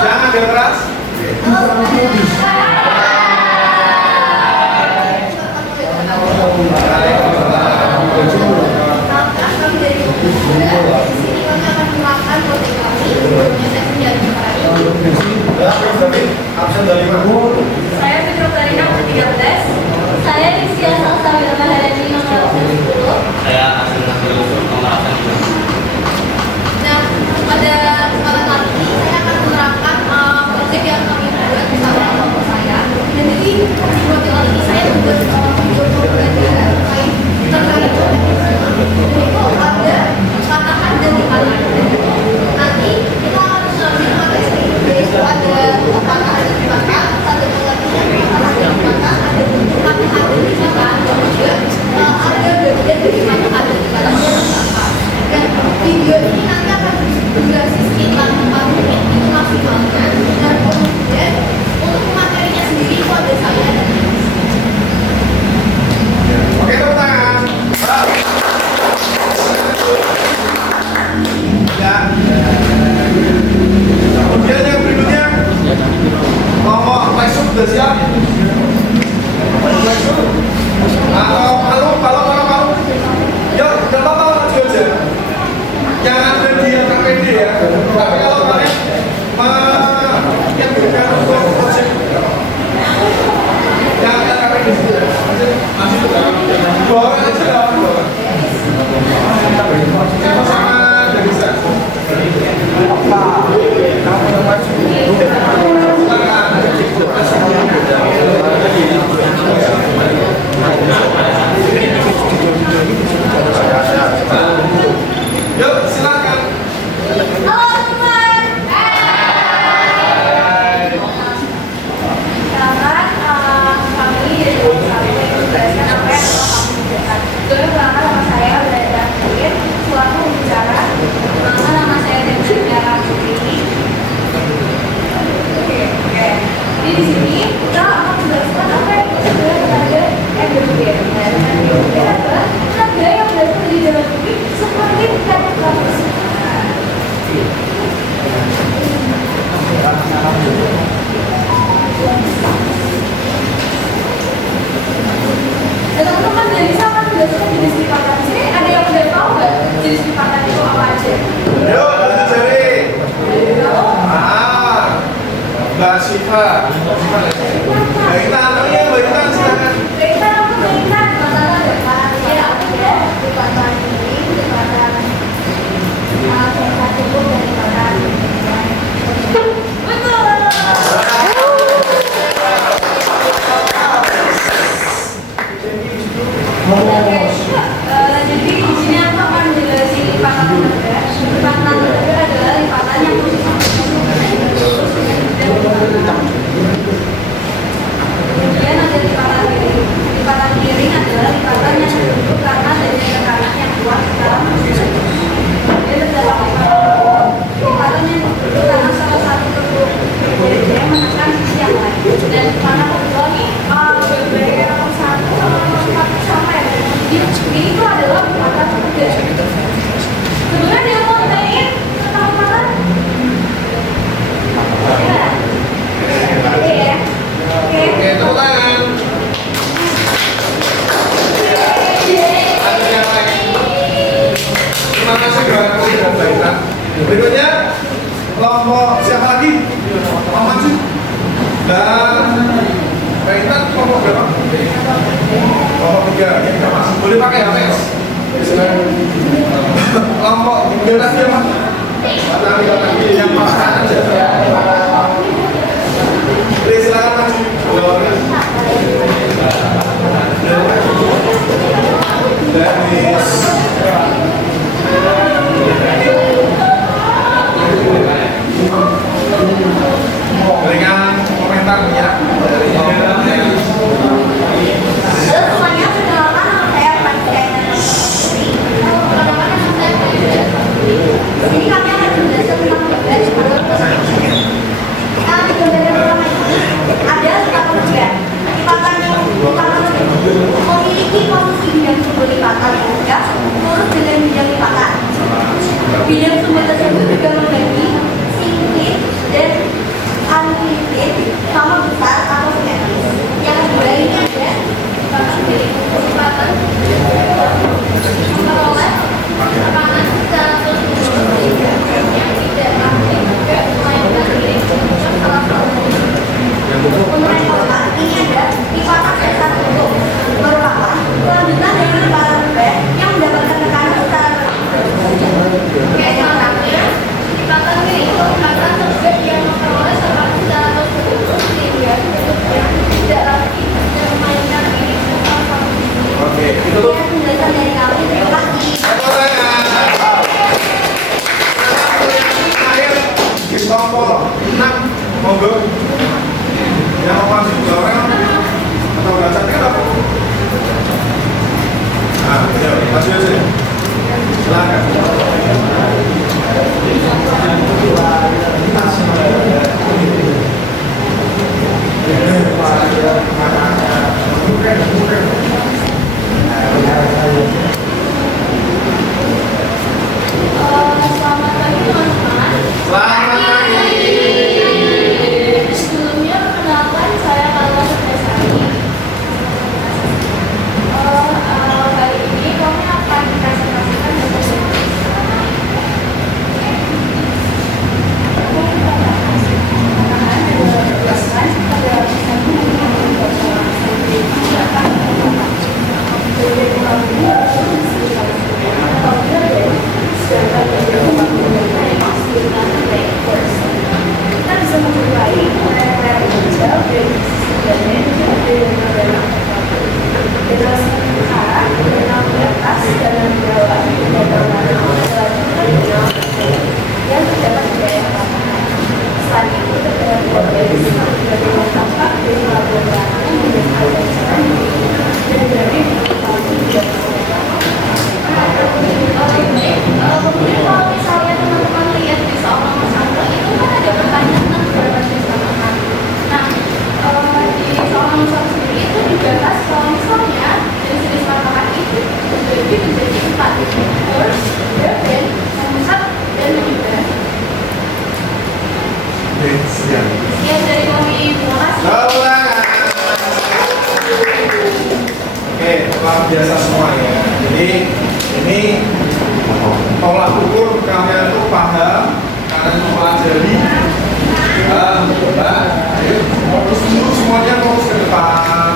Jangan agak keras. Saya Fitro Karina 13. Saya Rizia Salsabila Maharani nomor 10. Saya asli nomor 5. Nah, pada kesempatan kali ini saya akan menerangkan proyek yang kami buat bersama kelompok saya. Dan jadi di proyek kali ini saya membuat video pembelajaran terkait itu ada patahan dan dipatahan. Nanti kita akan mengambil materi yaitu ada patahan dan dipatahan, ada pengertian patahan dan dipatahan, ada bentuk patahan dan dipatahan, dan juga ada bagian dari patahan dan dipatahan yang apa. Dan video ini nanti akan berdurasi sekitar 4 menit itu maksimalnya. Dan kemudian untuk materinya sendiri itu ada saya dan Oke, tepuk tangan. Ya. Kemudian yang berikutnya, kelompok Lexus sudah siap? Kalau. Yuk, udah apa maju aja. Jangan ada di yang pede ya. Tapi kalau kalian menyebutkan untuk project, jangan ada pede. Masih dua orang aja lah. Sama-sama dari sana. Yuk, silakan. halo teman. Sekarang kami dari kami menjelaskan apa yang telah kami kerjakan. Jadi perkenalkan nama saya Belajar Akhir, suatu pembicara. Perkenalkan nama saya Demiana Putri. Oke. Jadi di sini kita akan menjelaskan apa yang disebut tenaga endogen. Dan tenaga endogen adalah tenaga yang berasal dari dalam tubuh seperti kampus. Ya teman-teman, jadi saya akan menjelaskan jenis lipatan. Di sini ada yang udah tahu nggak jenis lipatan itu apa aja? Yuk, lanjut cari. Mbak Siva. Mbak Intan, silakan. Lipatan aku mainkan lipatan depan, ya ada lipatan ini, lipatan sensasi dan lipatan betul. Jadi di sini aku akan menjelaskan lipatan tenaga. Lipatan tenaga adalah lipatan yang kemudian ada lipatan miring. Lipatan miring adalah lipatan yang terbentuk karena adanya tekanan yang kuat dalam proses. Dia terdapat lipatan yang terbentuk karena salah satu berbeda yang menekan sisi yang lain. Dan lipatan kedua nih, berbeda nomor 1 sama nomor 4 sama ya. Ini itu adalah lipatan ketiga. Sebenarnya dia mau tanyain tentang lipatan. Ya. Oke. Oke, tepuk tangan. Ada yang lain? Terima kasih sudah Mbak. Berikutnya kelompok siapa lagi? Mau maju? Dan Mbak Intan kelompok berapa? Kelompok 3. Ini nggak masuk. Boleh pakai HPS? Kelompok 3 tadi apa? Yang pasangan aja. Please, silakan maju. Dennis. Mengenai kotak, ini ada di kotak S1 merupakan kelanjutan dari lembaran B yang mendapatkan tekanan secara Contohnya, dipakar ini merupakan subjek yang memperoleh secara terstruktur sehingga subjek tidak lagi memainkan ini sebagai satu. Oke, itu sekian penjelasan dari kami. Terima kasih. Akhir di kelompok 6 monggo yang masih goreng atau nggak cantik apa? Nah, ya, masih aja. Silakan. Selamat pagi teman-teman. Selamat pagi. Sebelumnya perkenalkan saya Kalwa Sutresari. Kali ini kami akan presentasikan Kita bisa menjumpai mereka digital dari generasi utara, mengenal di atas, dan di bawah, yang terdapat di daerah lapangan. Selain itu, terdapat dari sebagai tampak dari labuan belakang yang menjadi dan dari kemudian kalau misalnya teman-teman lihat di seorang tersangka itu kan ada pertanyaan tentang berapa jenis makanan. Nah, di seorang tersangka sendiri itu dibahas kalau misalnya jenis-jenis makanan itu terbagi menjadi 4, course, garden, memusat, dan menyebar. Siap. Sekian dari kami, terima kasih. Oke, luar biasa semua ya. Jadi ini tolak ukur kalian tuh paham, kalian mempelajari. Coba, ayo fokus dulu semuanya, fokus ke depan.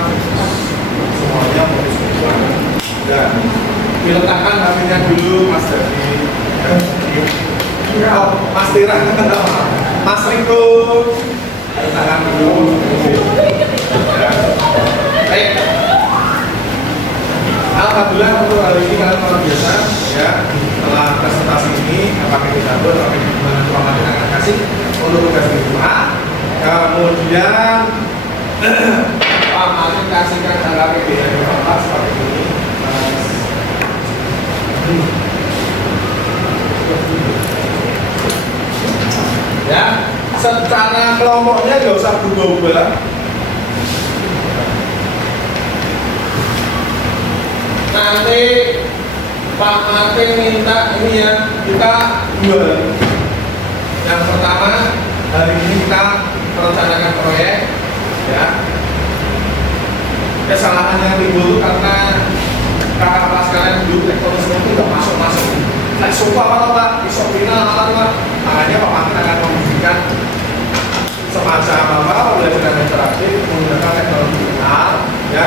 Semuanya fokus ke depan. Dan diletakkan hatinya dulu, Mas Dadi. Oh, Mas Tira, Mas Riko, letakkan dulu. Ya. Baik. Alhamdulillah untuk hari ini kalian luar biasa ya. Setelah presentasi ini pakai dapur, pakai gimana format yang akan kasih untuk tugas di rumah. Kemudian Pak Martin kasihkan angka PBN Bapak seperti ini. Ya, secara kelompoknya nggak usah berubah-ubah. Nanti Pak Martin minta ini ya, kita 2 hari. Yang pertama, hari ini kita merencanakan proyek ya. Kesalahan yang timbul karena kakak kelas kalian dulu tektonisme itu nggak masuk-masuk. Nah, sumpah apa Pak? Isok final apa? Makanya Pak Martin akan memberikan semacam apa pembelajaran interaktif menggunakan teknologi VR ya.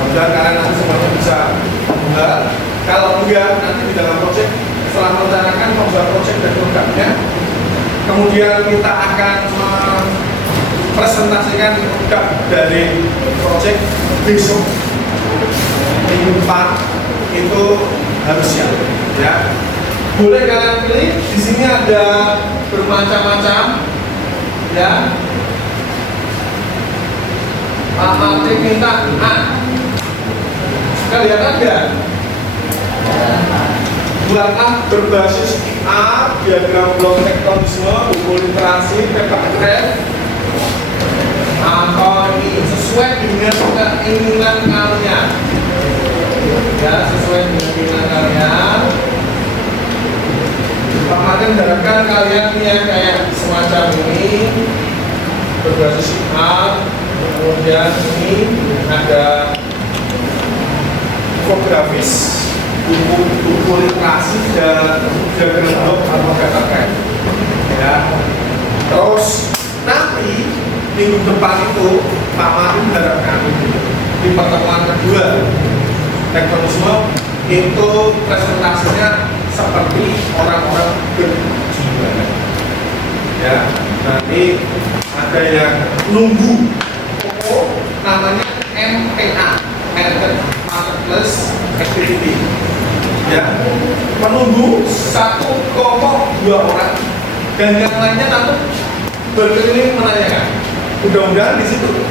Kemudian kalian nanti semuanya bisa membuat. Kalau enggak, nanti di dalam proyek setelah merencanakan membuat proyek dan programnya, kemudian kita akan presentasikan produk dari proyek besok minggu depan itu harus siap ya. Boleh kalian pilih, di sini ada bermacam-macam ya. Pak Martin minta kelihatan nggak? Buatlah berbasis A, diagram blok tektonisme, buku literasi, paper craft, atau ini sesuai dengan keinginan kalian ya, sesuai dengan keinginan kalian. Pak Martin harapkan kalian ya kayak semacam ini berbasis A, kemudian ini ada infografis, buku literasi dan diagram blok atau paper craft ya. Terus nanti minggu depan itu Pak Martin mengharapkan di pertemuan kedua tektonisme itu presentasinya seperti orang-orang berjiwa. Ya, nanti ada yang nunggu namanya MPA, Marketplace Activity. Ya, menunggu 1,2 orang dan yang lainnya nanti berkeliling menanyakan. Mudah-mudahan di situ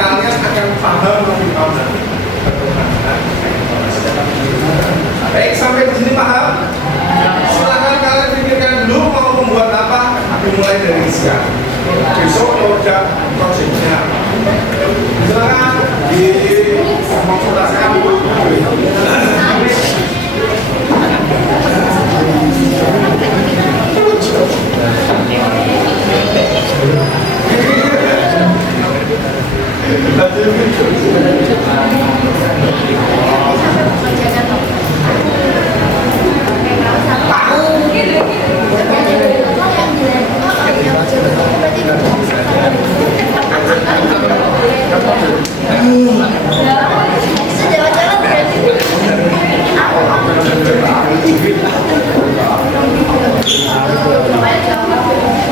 kalian akan paham lebih paham nanti. Baik, sampai di sini paham? Silakan kalian pikirkan dulu mau membuat apa, dimulai dari siang. Besok proyek proyeknya. Silakan dikonsultasikan dulu.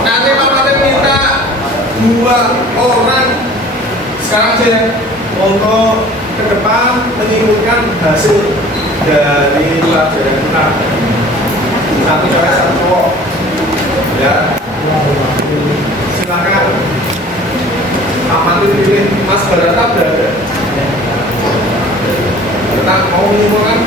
Nanti Mama minta 2 orang sekarang aja untuk ke depan menyimpulkan hasil dari pelajaran kita. 1 cewek 1 cowok. Ya. Silakan. Apa tuh pilih Mas Barata berada? Kita mau menyimpulkan.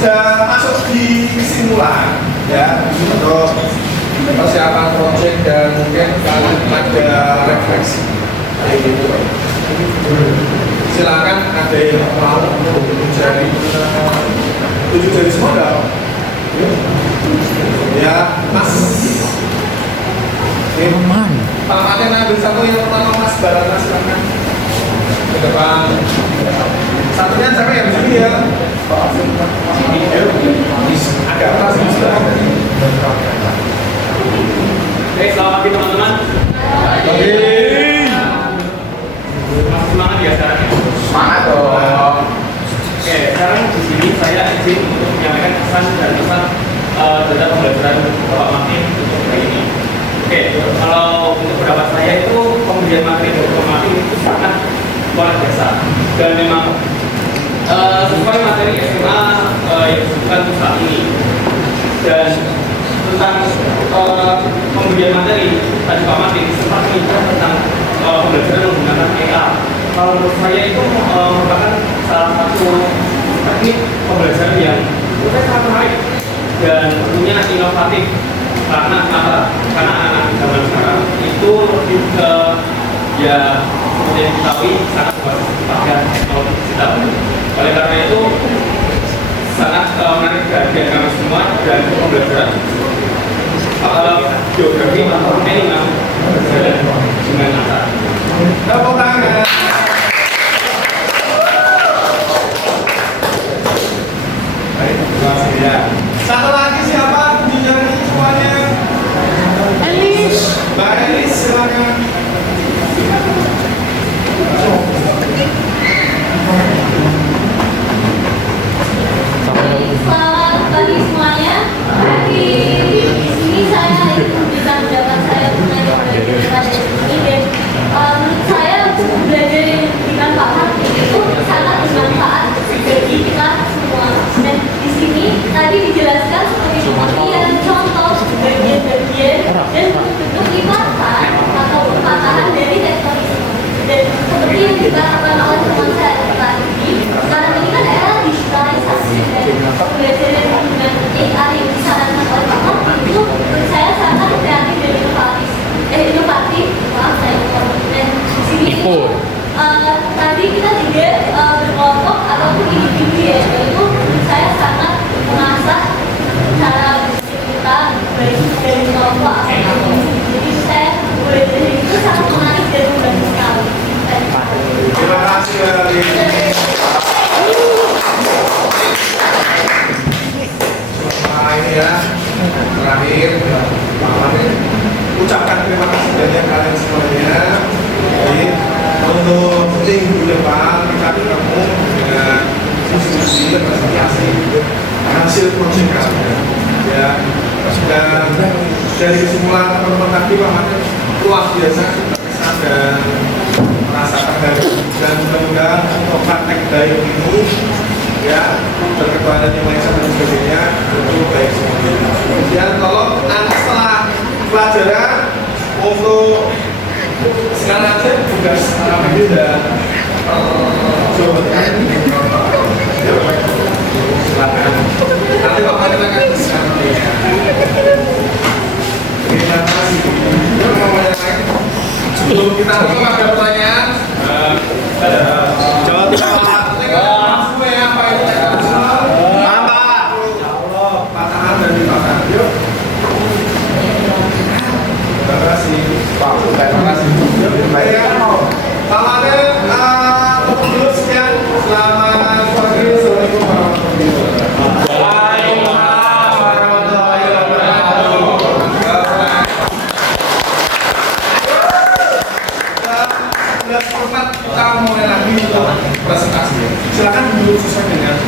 Sudah masuk di kesimpulan ya untuk persiapan proyek dan mungkin kalian ada refleksi silakan ada yang mau menjadi 7 jari semua enggak? Ya Mas Aman. Pak Martin ambil 1 yang pertama Mas Barata silakan ke depan. Satunya siapa yang begini ya? Agak atas Oke, selamat pagi teman-teman. Semangat ya sekarang ya? Semangat dong. Oke, sekarang di sini saya izin untuk menyampaikan pesan dan pesan tentang pembelajaran Bapak Martin untuk hari ini. Oke, kalau untuk pendapat saya itu pemberian materi dari Bapak Martin itu sangat luar biasa dan memang sesuai materi SMA yang disebutkan saat ini dan tentang pemberian materi tadi Pak Martin sempat mengincar tentang pembelajaran menggunakan EA. Kalau menurut saya itu merupakan salah satu teknik pembelajaran yang menurut saya sangat menarik dan tentunya inovatif. Karena apa? Karena anak-anak zaman sekarang itu lebih ke ya seperti yang diketahui sangat berbasis pada teknologi digital. Oleh karena itu sangat menarik perhatian kami semua dan pembelajaran geografi atau teknik berjalan dengan Tepuk tangan. Baik, terima kasih ya. Satu lagi siapa? Nyanyi semuanya. Elis. Mbak Elis, silakan. Selamat pagi semuanya. Di sini saya bisa mendapat saya mengenai pendidikan dari sini dan menurut saya belajar dengan Pak Martin itu sangat bermanfaat bagi kita semua. Dan di sini tadi dijelaskan seperti pengertian, contoh, bagian-bagian dan bentuk lipatan atau patahan dari tektonisme. Dan seperti yang dikatakan oleh teman saya tadi, sekarang ini kan era digitalisasi dan pembelajaran dengan AI yang disarankan oleh Pak Martin itu menurut saya sangat kreatif dan inovatif. Maaf saya lupa. Dan di sini tadi kita juga berkelompok ataupun individu ya, itu menurut saya sangat mengasah cara berpikir kita baik dari kelompok atau jadi saya belajar itu sangat menarik dan membantu sekali. Terima kasih Mbak Elis. Nah ini ya, terakhir Pak Martin ucapkan terima kasih banyak kalian semuanya. Jadi untuk minggu depan kita bertemu dengan diskusi dan presentasi hasil proyek kalian. Ya, dan dari kesimpulan teman-teman tadi Pak Martin luar biasa bisa dan merasa terharu dan mudah-mudahan untuk praktek baik ini ya berketuhanan yang lain dan sebagainya itu baik semuanya. Kemudian tolong nanti setelah pelajaran untuk sekarang aja tugas video dan jawaban silakan nanti Pak Martin akan sekarang terima kasih. Sebelum kita tutup ada pertanyaan jawab semua ya apa itu mantap patahan dan dipatah yuk. Terima kasih Pak, terima kasih. Baik ya, Pak Martin, untuk dulu sekian. Selamat pagi, assalamualaikum warahmatullahi wabarakatuh. Waalaikumsalam warahmatullahi wabarakatuh. Kita mulai lagi untuk presentasi. Silakan dulu sesuai dengan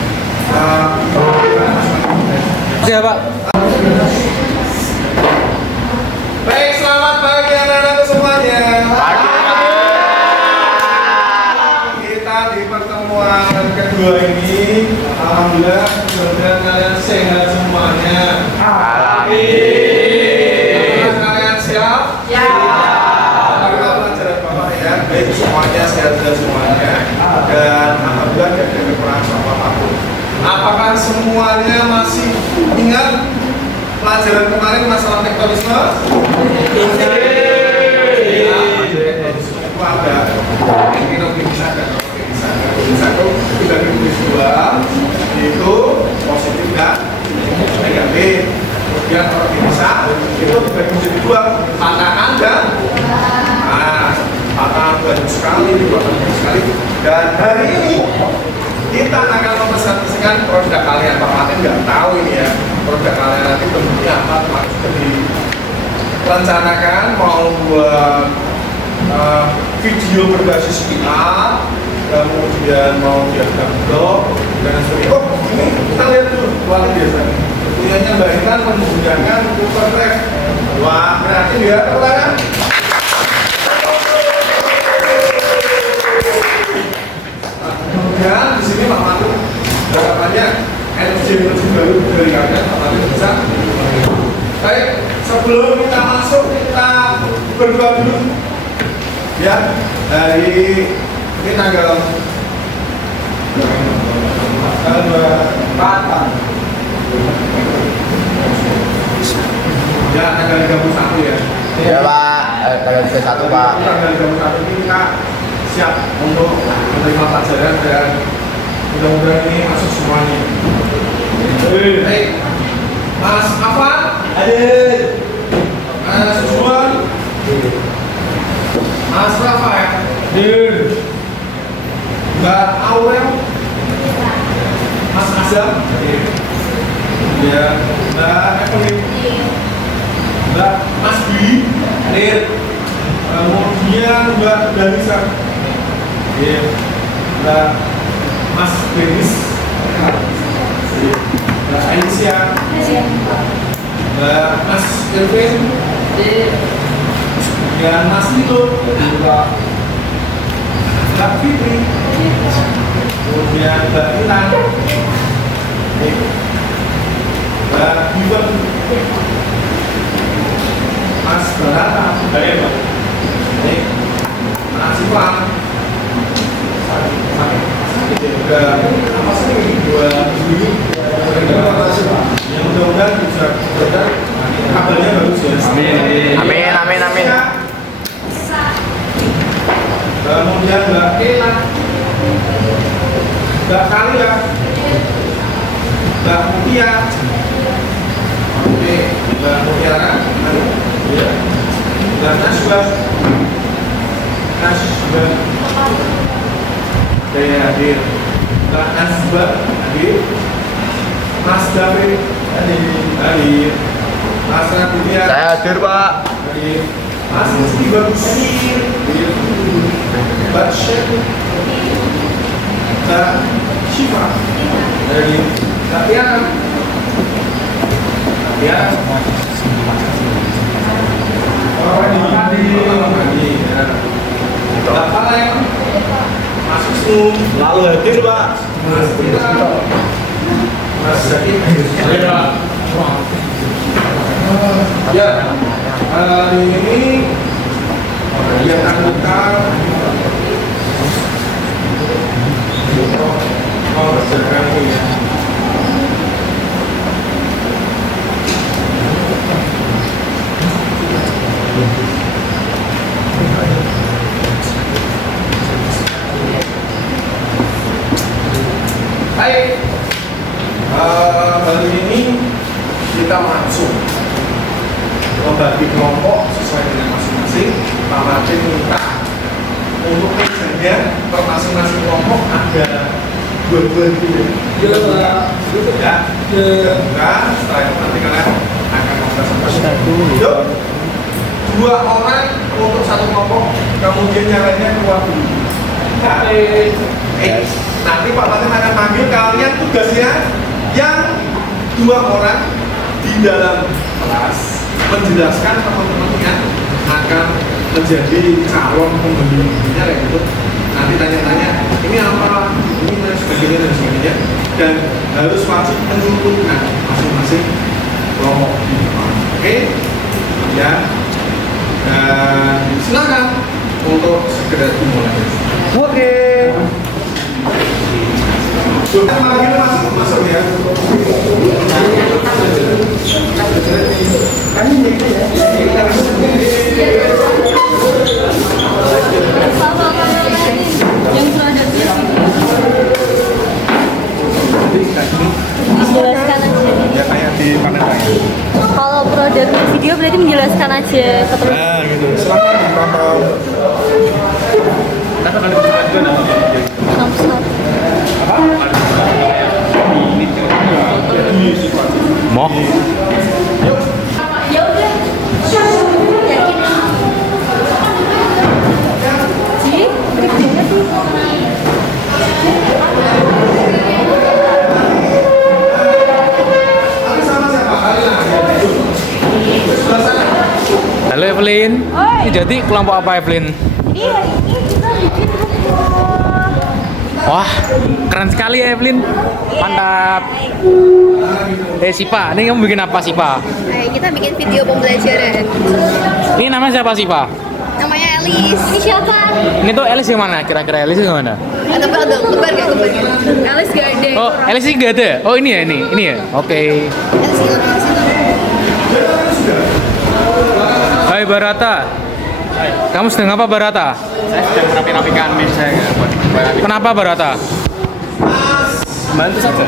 Siapa? baik, selamat pagi anak-anakku semuanya. Kita di pertemuan kedua ini, alhamdulillah mudah-mudahan kalian sehat semuanya. Amin. Kalian siap? Ya. Pelajaran Bapak ya, baik semuanya sehat-sehat semuanya. Dan alhamdulillah tidak ada kekurangan apapun. Apakah semuanya masih ingat pelajaran kemarin masalah tektonisme? Tektonisme itu ada bisa dan bisa itu dibagi menjadi dua, yaitu positif dan negatif. Kemudian kalau bisa itu dibagi menjadi dua, patahan dan patahan banyak sekali, banyak sekali. Dan hari ini kita akan mempresentasikan produk kalian. Pak Martin nggak tahu ini ya produk kalian nanti bentuknya apa, sudah direncanakan mau buat video berbasis VR, kemudian mau diadakan blog dan sebagainya. Oh ini kita lihat dulu luar biasa. Punyanya Mbak Intan menggunakan Google Drive. Wah kreatif ya teman-teman. Kemudian di sini Pak Martin harapannya energi baru dari kalian Pak Martin bisa. Baik, sebelum kita masuk kita berdoa dulu ya. Dari ini tanggal 24 ya, tanggal 31 ya. Ya Pak, tanggal 31 Pak. Tanggal 31 ini kita siap untuk menerima pelajaran dan mudah-mudahan ini masuk semuanya. Baik, Mas Afan, hadir. Mas Juan, Mas Rafael. Mazda. Ya, Mbak Evelyn. Mbak Mas Billy. Hadir. Kemudian Mbak Danisa. Ya. Mbak Mas Denis. Mbak Aisyah. Mbak Mas Irvin. Dan Mas Tito. Mbak Fitri. Kemudian Mbak Intan. Mbak Iwan. Mas Barata. Mas Iwan. Juga apa sih buat ini? Yang mudah-mudahan bisa berkat kabarnya bagus ya. Amin. Kemudian Mbak Ela, Mbak Kalia, Mbak Mutia, oke, Mbak Mutiara, ya, Mbak Nasba, saya hadir, Mbak Nasba hadir, Mas David hadir, Mas Raditya, Saya hadir, Pak. hadir, Mas Musti Bagus hadir, Mbak Syed, Mbak Syifa, hadir, Mbak Tiara, Mbak Kaleng, Mas Wisnu, lalu hadir Pak, Mas Tita, Mas Zakir, hadir Pak. Ya, hari ini yang anggota kerjakan ini. Baik, hari ini kita langsung membagi kelompok sesuai dengan masing-masing. Pak Martin minta untuk mejanya per masing-masing kelompok ada dua gitu ya. Bukan, setelah itu nanti kalian akan mempresentasikan. Yuk, 2 orang untuk satu kelompok, kemudian yang lainnya keluar dulu. Nanti Pak Martin akan panggil kalian tugasnya yang 2 orang di dalam kelas menjelaskan teman-temannya akan menjadi calon pembelinya kayak gitu. Nanti tanya-tanya ini apa, ini dan sebagainya, dan harus wajib menyebutkan masing-masing kelompok. Oke, ya. Dan silakan untuk segera dimulai. Oke. Sudah manggil masuk ya. Menjelaskan aja. Ya kayak di panel lain. Kalau produk video berarti menjelaskan aja ke teman. Nah gitu. Silakan ditonton. Kita akan dibutuhkan juga nanti. Mau? Ya udah. Yakin. Ji, gimana sih? Halo Evelyn. Ini jadi kelompok apa Evelyn? Ini hari ini kita bikin Wah, keren sekali ya Evelyn. Mantap. Sipa, ini kamu bikin apa Sipa? Kita bikin video pembelajaran. Ini namanya siapa Sipa? Namanya Elis. Ini siapa? Ini tuh Elis yang mana? Kira-kira Elis yang mana? Lebar gak? Elis gak ada. Oh, Elis ini gak ada. Oh, ini ya, ini ya. Oke. Elis hilang. Hai Barata. Kamu sedang apa Barata? Saya sedang merapi-rapikan meja saya buat Kenapa Barata? bantu saja.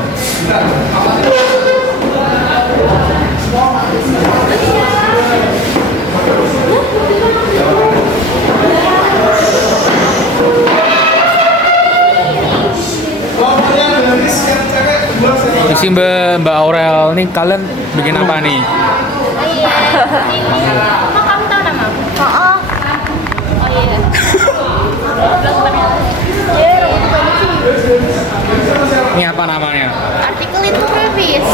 Kelompoknya dari sekian cewek 2 saya Si Mbak Aurel nih kalian bikin apa nih? Oh iya, ini emang kamu tahu nama? Oh iya. Ini apa namanya? Artikel itu previs.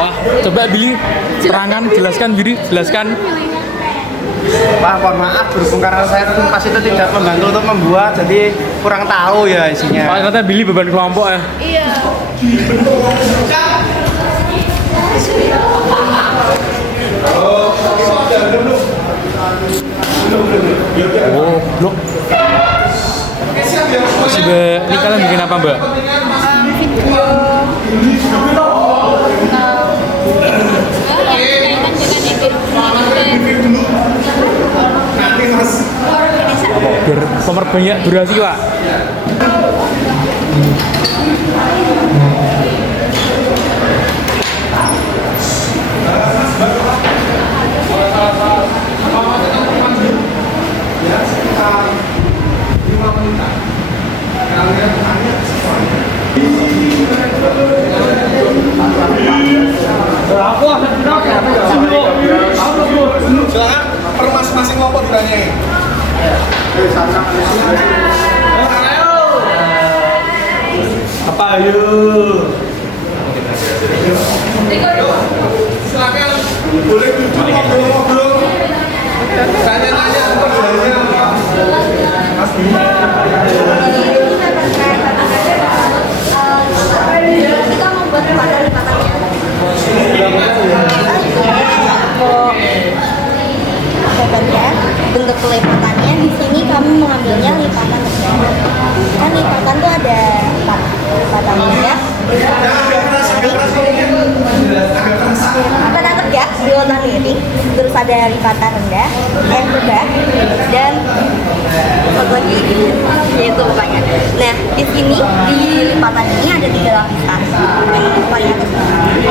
Wah, coba Billy terangkan, jelaskan Billy, jelaskan. Wah, mohon maaf berhubung karena saya pas itu tidak membantu untuk membuat, jadi kurang tahu ya isinya. Oh, ternyata Billy beban kelompok ya. Iya. Oh, blok. Si Mbak, ini kalian bikin apa Mbak? Biar pemerbanyak durasi Pak. Silakan per masing-masing kelompok ditanyain. Apa ayo? Silakan boleh duduk ngobrol-ngobrol. Tanya-tanya kerjanya. Mas Bima. Kita membuat lipatan-lipatannya. Bentuk lipatannya di sini kami mengambilnya lipatan rendah. Kan lipatan tuh ada empat, lipatan rendah, lipatan tegak, lipatan miring, terus ada lipatan rendah, rendah, dan satu lagi yaitu pokoknya. Nah di sini di lipatan ini ada 3 lapisan. Yang paling atas ini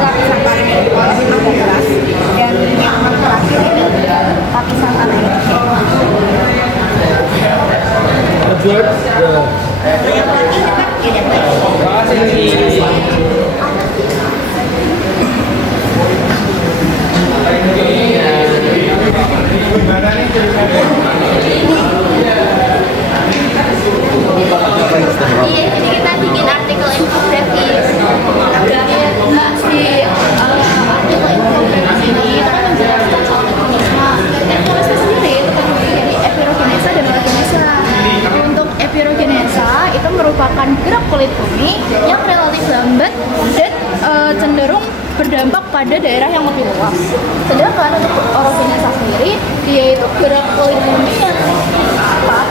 lapisan tanah yang agak keras, dan yang terakhir ini lapisan tanah yang Iya, jadi kita bikin artikel infografis. Si artikel infografis ini itu kan menjelaskan soal ekonomisme. Ekonomisme sendiri itu terdiri dari epirogenesa dan orogenesa. Untuk epirogenesa itu merupakan gerak kulit bumi yang relatif lambat dan cenderung berdampak pada daerah yang lebih luas. Sedangkan untuk orogenesa sendiri, dia itu gerak kulit bumi yang cepat,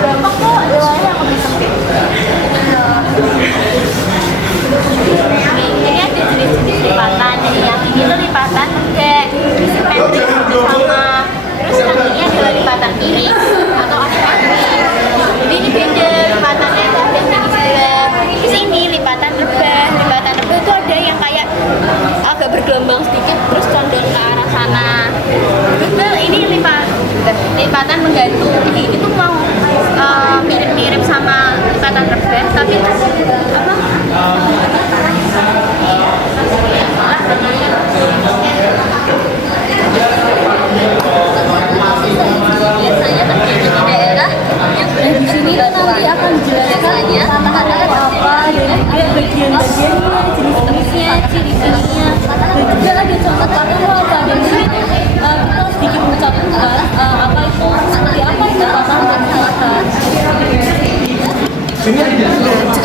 berdampak ke wilayah yang lebih sempit. Ini ada jenis-jenis lipatan. Yang ini tuh lipatan kayak simetris sama. Terus yang ini adalah lipatan miring atau asimetris. Jadi ini beda lipatannya tuh ada yang sebelah. Terus ini lipatan rebah. Lipatan rebah itu ada yang kayak agak bergelombang sedikit terus condong ke arah sana. Betul, ini lipatan menggantung. Ini tuh mau mirip-mirip sama lipatan rebah tapi apa? Biasanya terjadi di daerah yang di sini kan nanti akan dijelaskan tantangannya apa dan juga bagian-bagiannya, jenis-jenisnya, ciri-cirinya, dan juga ada contoh-contoh apa dan sini kita sedikit mencontohkan apa itu seperti apa itu tantangan dan hal-hal. Juga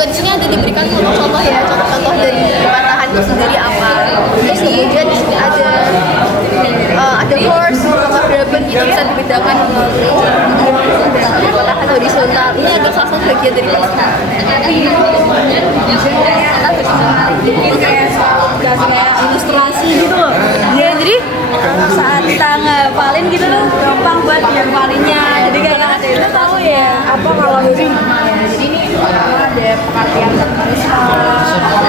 di sini ada diberikan contoh ya, contoh dari patahan itu sendiri apa. Terus kemudian di sini ada horse sama dragon gitu bisa dibedakan patahan horizontal. Ini adalah salah satu bagian dari patahan. Ini kayak ilustrasi gitu loh. Ya, jadi saat kita ngapalin gitu loh, gampang buat ngapalinnya. Jadi kayak kita tahu ya apa kalau ini. Jadi ini ada pengertian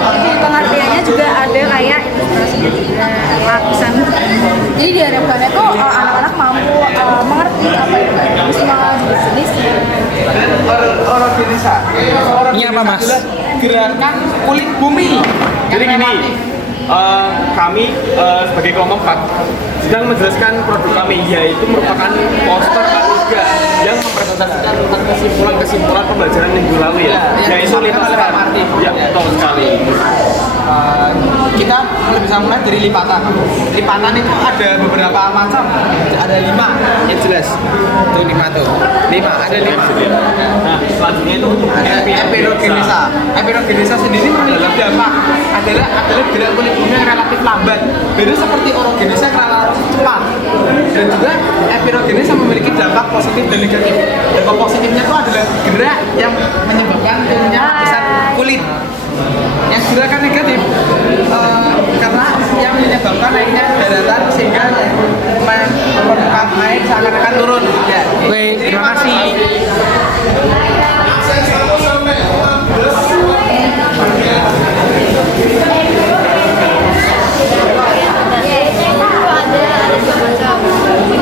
jadi pengertiannya juga ada kayak ilustrasinya juga lapisan. Jadi diharapkannya tuh anak-anak mampu mengerti apa itu semua jenis-jenisnya. epirogenesa. Ini apa, Mas? Adalah gerakan kulit bumi. Jadi gini, kami sebagai kelompok 4 sedang menjelaskan produk kami, yaitu merupakan poster A3 yang mempresentasikan tentang kesimpulan pembelajaran minggu lalu ya, yaitu lipatan. Ya, betul sekali. Kita bisa mulai dari lipatan. Lipatan itu ada beberapa macam, ada 5 yang jelas. Itu 5 tuh. 5 ada 5. Nah, selanjutnya itu Epirogenesa. Epirogenesa sendiri memiliki dampak adalah gerak kulit bumi yang relatif lambat. Beda seperti orogenesa yang relatif cepat. Dan juga epirogenesa memiliki dampak positif dan negatif. Dampak positifnya itu adalah gerak yang menyebabkan turunnya lapisan kulit. Yang gerakan negatif karena yang menyebabkan naiknya daratan sehingga permukaan air seakan-akan turun. Ya. Oke, terima kasih.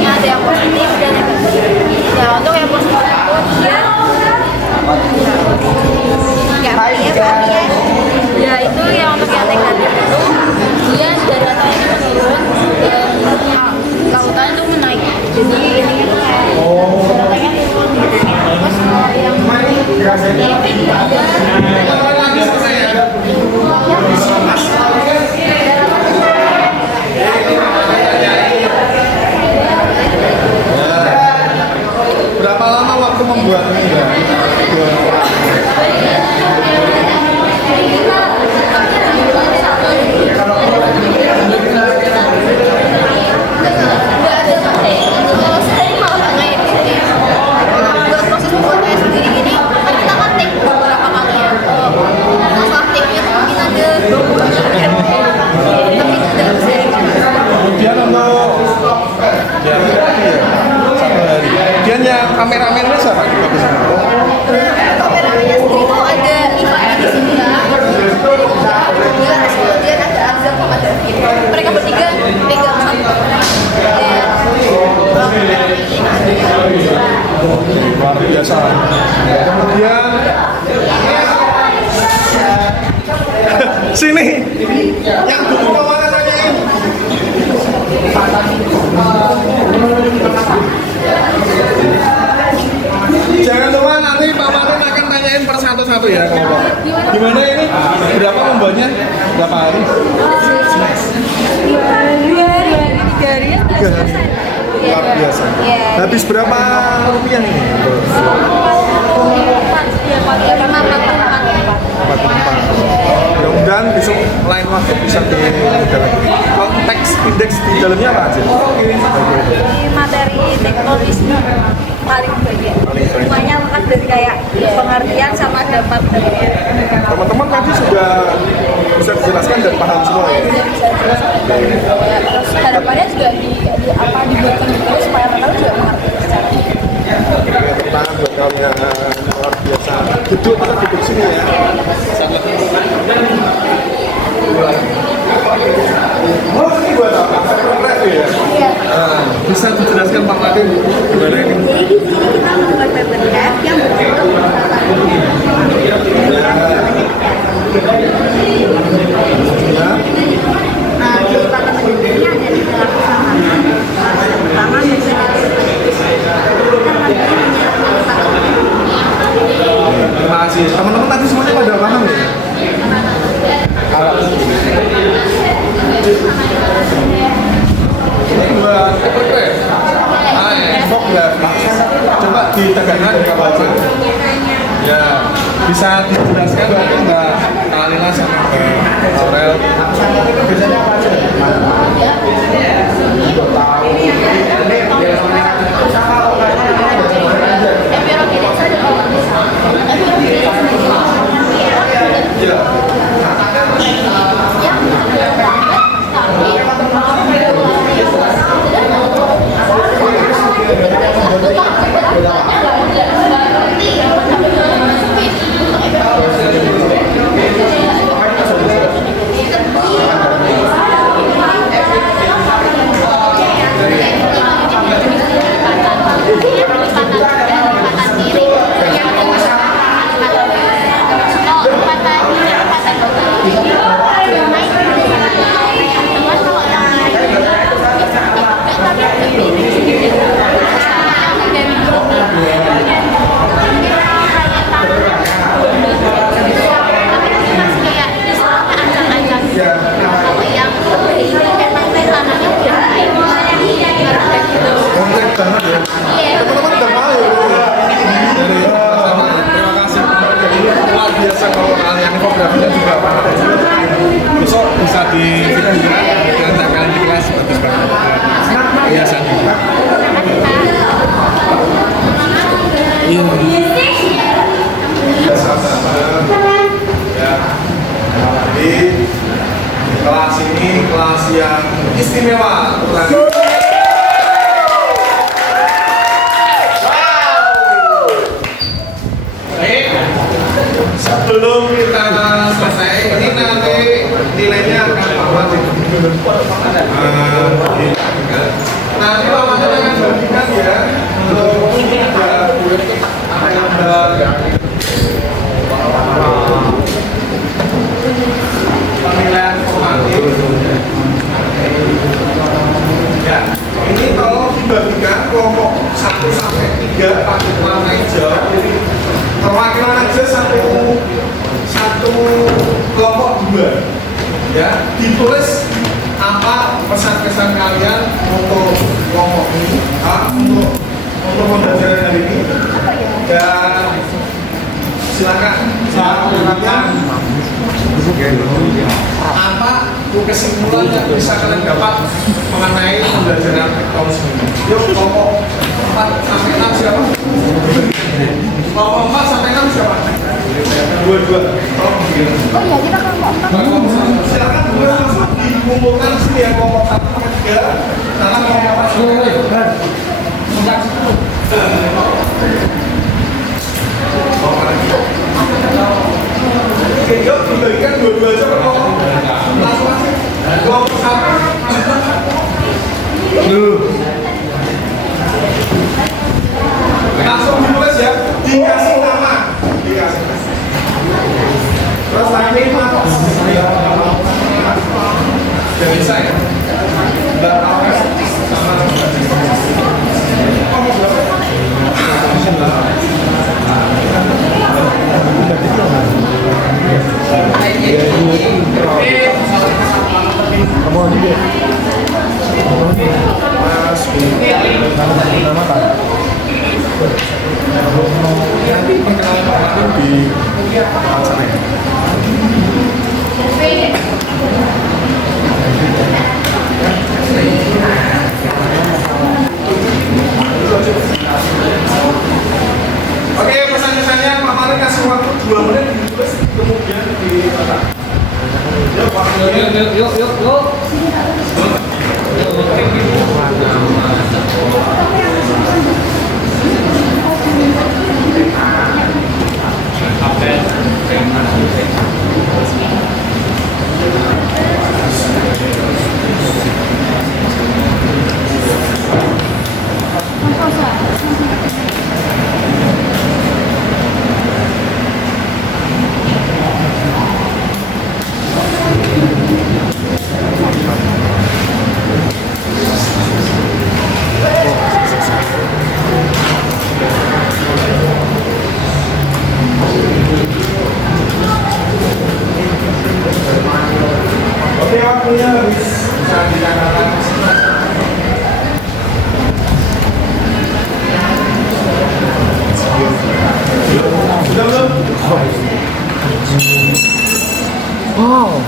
Ada yang positif dan negatif. Ya untuk yang positif itu dia ya itu yang untuk yang negatif itu dia daratanya menurun dan lautan itu menaik. Jadi ini itu kayak daratanya turun gitu. Terus kalau yang negatif Berapa lama waktu membuatnya? Kemudian untuk ya, 1 hari. Kemudian yang kameramennya siapa? kameramennya sendiri itu ada Ivan di sini kemudian ada Azam sama David. Mereka bertiga pegang satu Luar biasa. Kemudian sini yang buku mana tanyain? Jangan lupa nanti Pak Marun akan tanyain per satu-satu ya. Gimana ini? Berapa membuatnya? Berapa hari? 3 hari. Luar biasa. Habis berapa rupiah ini? 44. Mudah-mudahan besok lain waktu bisa konteks indeks di dalamnya apa aja? Ini materi teknologis paling bagian. Semuanya lekas dari kayak pengertian sama dampak dari Teman-teman tadi sudah bisa dijelaskan dan paham semua ya? terus harapannya juga dibuatkan terus supaya mereka juga mengerti secara Tentang buat kalian luar biasa. Duduk, kita duduk sini ya. Oh, ini buat apa? Keren ya? Bisa dijelaskan Pak Martin gimana ini? Jadi di sini kita membuat paper tag yang berbentuk di papan bentuknya ada 3 lapisan pertama Terima kasih. Teman-teman tadi semuanya pada paham ya? Ini buat paper coba ditegakkan di kawasan. Ya, bisa dijelaskan mungkin Mbak Alina sama Mbak Aurel. Biasanya apa aja? sebelum kita selesai, ini nanti nilainya akan Pak nanti Pak Mamat akan bagikan ya untuk penilaian formatif. Ya, ini tolong dibagikan kelompok 1 sampai 3 pakai warna hijau. Perwakilan aja satu kelompok 2. Ya, ditulis apa pesan-pesan kalian untuk kelompok ini, untuk pembelajaran hari ini. Dan silakan apa kesimpulan yang bisa kalian dapat mengenai pembelajaran tektonik ini. Yuk, kelompok 4 sampai 6 siapa? Kelompok 4 sampai 6 siapa? Dua. Tolong Oh iya, kita kelompok. silakan dua langsung dikumpulkan sini ya, kelompok 1 sampai 3. Karena kelompok 4 Oke, yuk dibagikan dua-dua aja per kelompok. Masing-masing. Kelompok 1. Langsung ditulis ya, dikasih nama. Terus lagi matos. Udah bisa ya? Udah tahu ya? Sama Oke, pesan-pesannya Pak Malik kasih waktu 2 menit ditulis, kemudian diletak. Yuk. Oke, waktunya bisa dinyatakan. Sudah belum? Wow.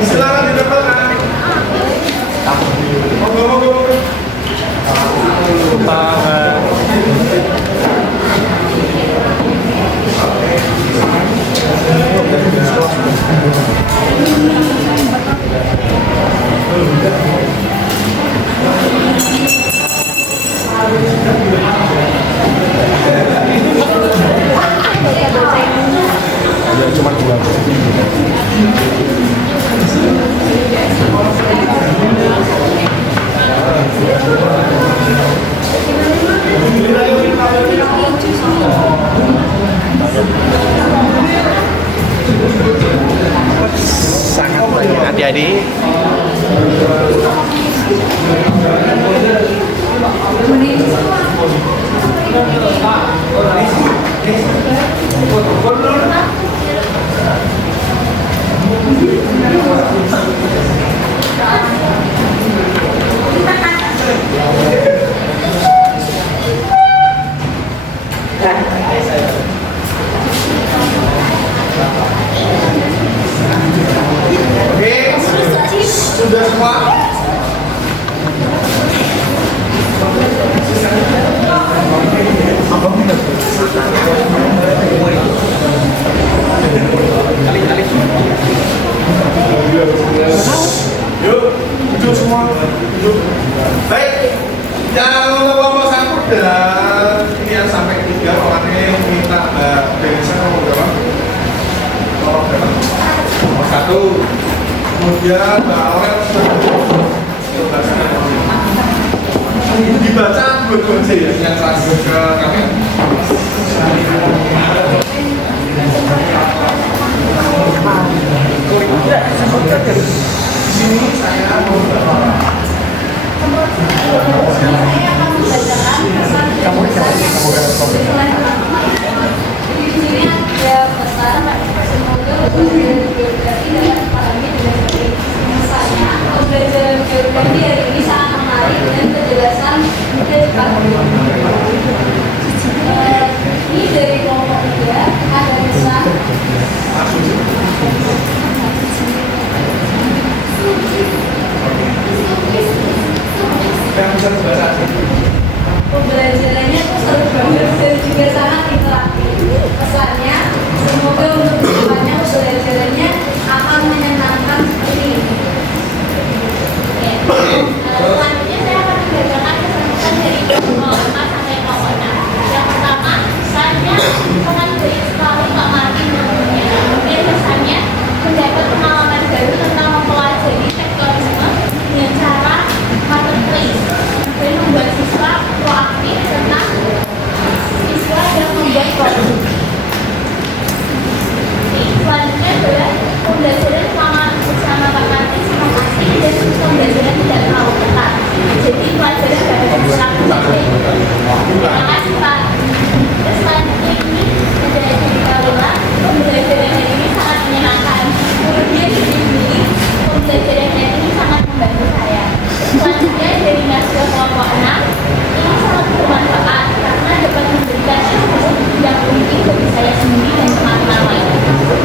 Silakan ditempelkan. Monggo. Sangat banyak adik-adik. Oke, sudah semua? duduk semua, duduk. Baik, yang untuk kelompok 1 dan ini yang sampai 3 orangnya minta Mbak Denisa nomor berapa? Nomor berapa? Nomor 1. Kemudian Mbak Aurel dibaca dua-dua aja ya, yang terakhir ke kami. Di sini saya mau di sini ada pesan semoga geografi dapat dipahami dengan baik. Misalnya, pembelajaran geografi hari ini sangat menarik dan penjelasan mudah dipahami. Ini dari kelompok 3 ada pesan. Pembelajarannya tuh seru banget dan juga sangat interaktif. Pesannya, semoga untuk kedepannya pembelajarannya akan menyenangkan seperti ini. Selanjutnya saya akan membacakan kesan-kesan dari kelompok 4 sampai kelompok 6. Yang pertama, pesannya sangat baik sekali Kak Martin tentunya. Kemudian pesannya mendapat pengalaman baru tentang mempelajari tektonisme dengan cara marketplace dan membuat siswa proaktif tentang siswa yang membuat produk. Selanjutnya adalah pembelajaran bersama Kak Martin sama Kasih dan pembelajaran tidak terlalu ketat. Jadi pelajaran dapat dilakukan saja. Terima kasih Pak. Terus selanjutnya ini ada dari Kalila. Pembelajaran hari ini sangat menyenangkan. Kemudian di sini pembelajaran hari ini sangat membantu saya. Selanjutnya dari Nasya kelompok 6 ini sangat bermanfaat karena dapat memberikan ilmu yang penting bagi saya sendiri dan teman-teman lain.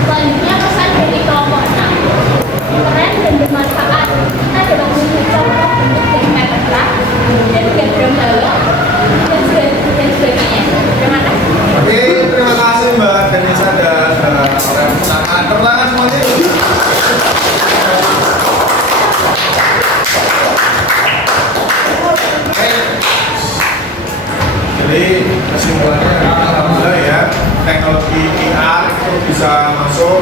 Selanjutnya pesan dari kelompok 6 keren dan bermanfaat. Kita dapat memiliki contoh bentuk dari metagraf dan diagram balok dan sebagainya. Terima kasih. Oke, terima kasih Mbak Denisa dan orang pertama. Tertangan semuanya. Jadi kesimpulannya alhamdulillah ya, teknologi IR itu bisa masuk,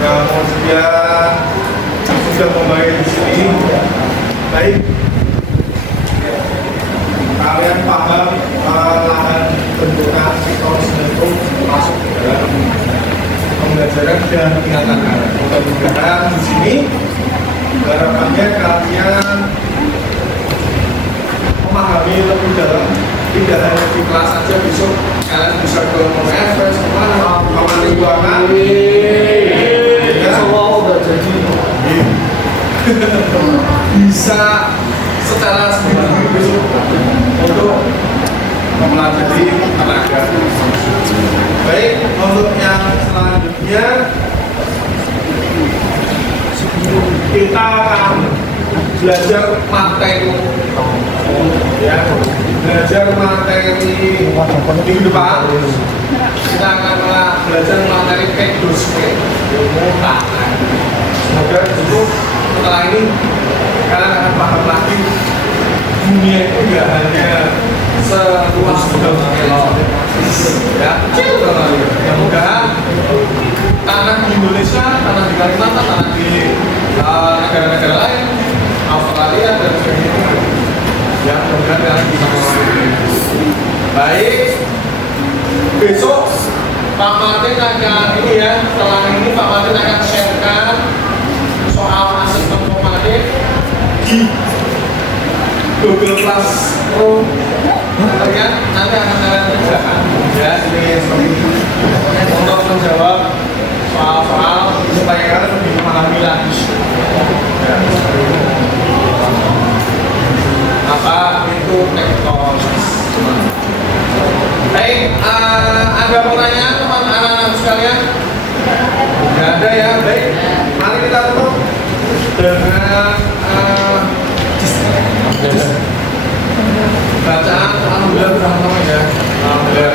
kemudian sudah membaik di sini. Baik, kalian paham lahan bentukan tektonisme itu masuk ke dalam pembelajaran dan ingatan kalian. Mudah-mudahan di sini harapannya kalian memahami lebih dalam, tidak hanya di kelas saja, besok kalian bisa ke FS kemana, kamar lingkungan, ya semua udah jadi bisa secara sendiri besok untuk mempelajari tenaga. Baik, untuk yang selanjutnya kita akan belajar materi, ya, belajar materi minggu depan. Kita akan belajar materi pedosme, ilmu tangan. Semoga itu setelah ini kalian akan paham lagi dunia itu nggak hanya seluas Gunung Elok, ya. Mudah-mudahan tanah di Indonesia, tanah di Kalimantan, tanah di negara-negara lain, Australia dan sebagainya, ya, mudah-mudahan kalian bisa mengalami. Baik, besok Pak Martin akan ini ya, setelah ini Pak Martin akan sharekan soal asesmen formatif di Google Classroom. Kalian nanti akan kalian kerjakan, ya, ini seperti ini untuk menjawab soal-soal supaya kalian lebih memahami lagi, ya, seperti ini. Apa itu tektonis? Baik, ada pertanyaan teman anak-anak sekalian? Tidak ada ya, baik. Mari kita tutup dengan bacaan alhamdulillah bersama-sama ya. Alhamdulillah.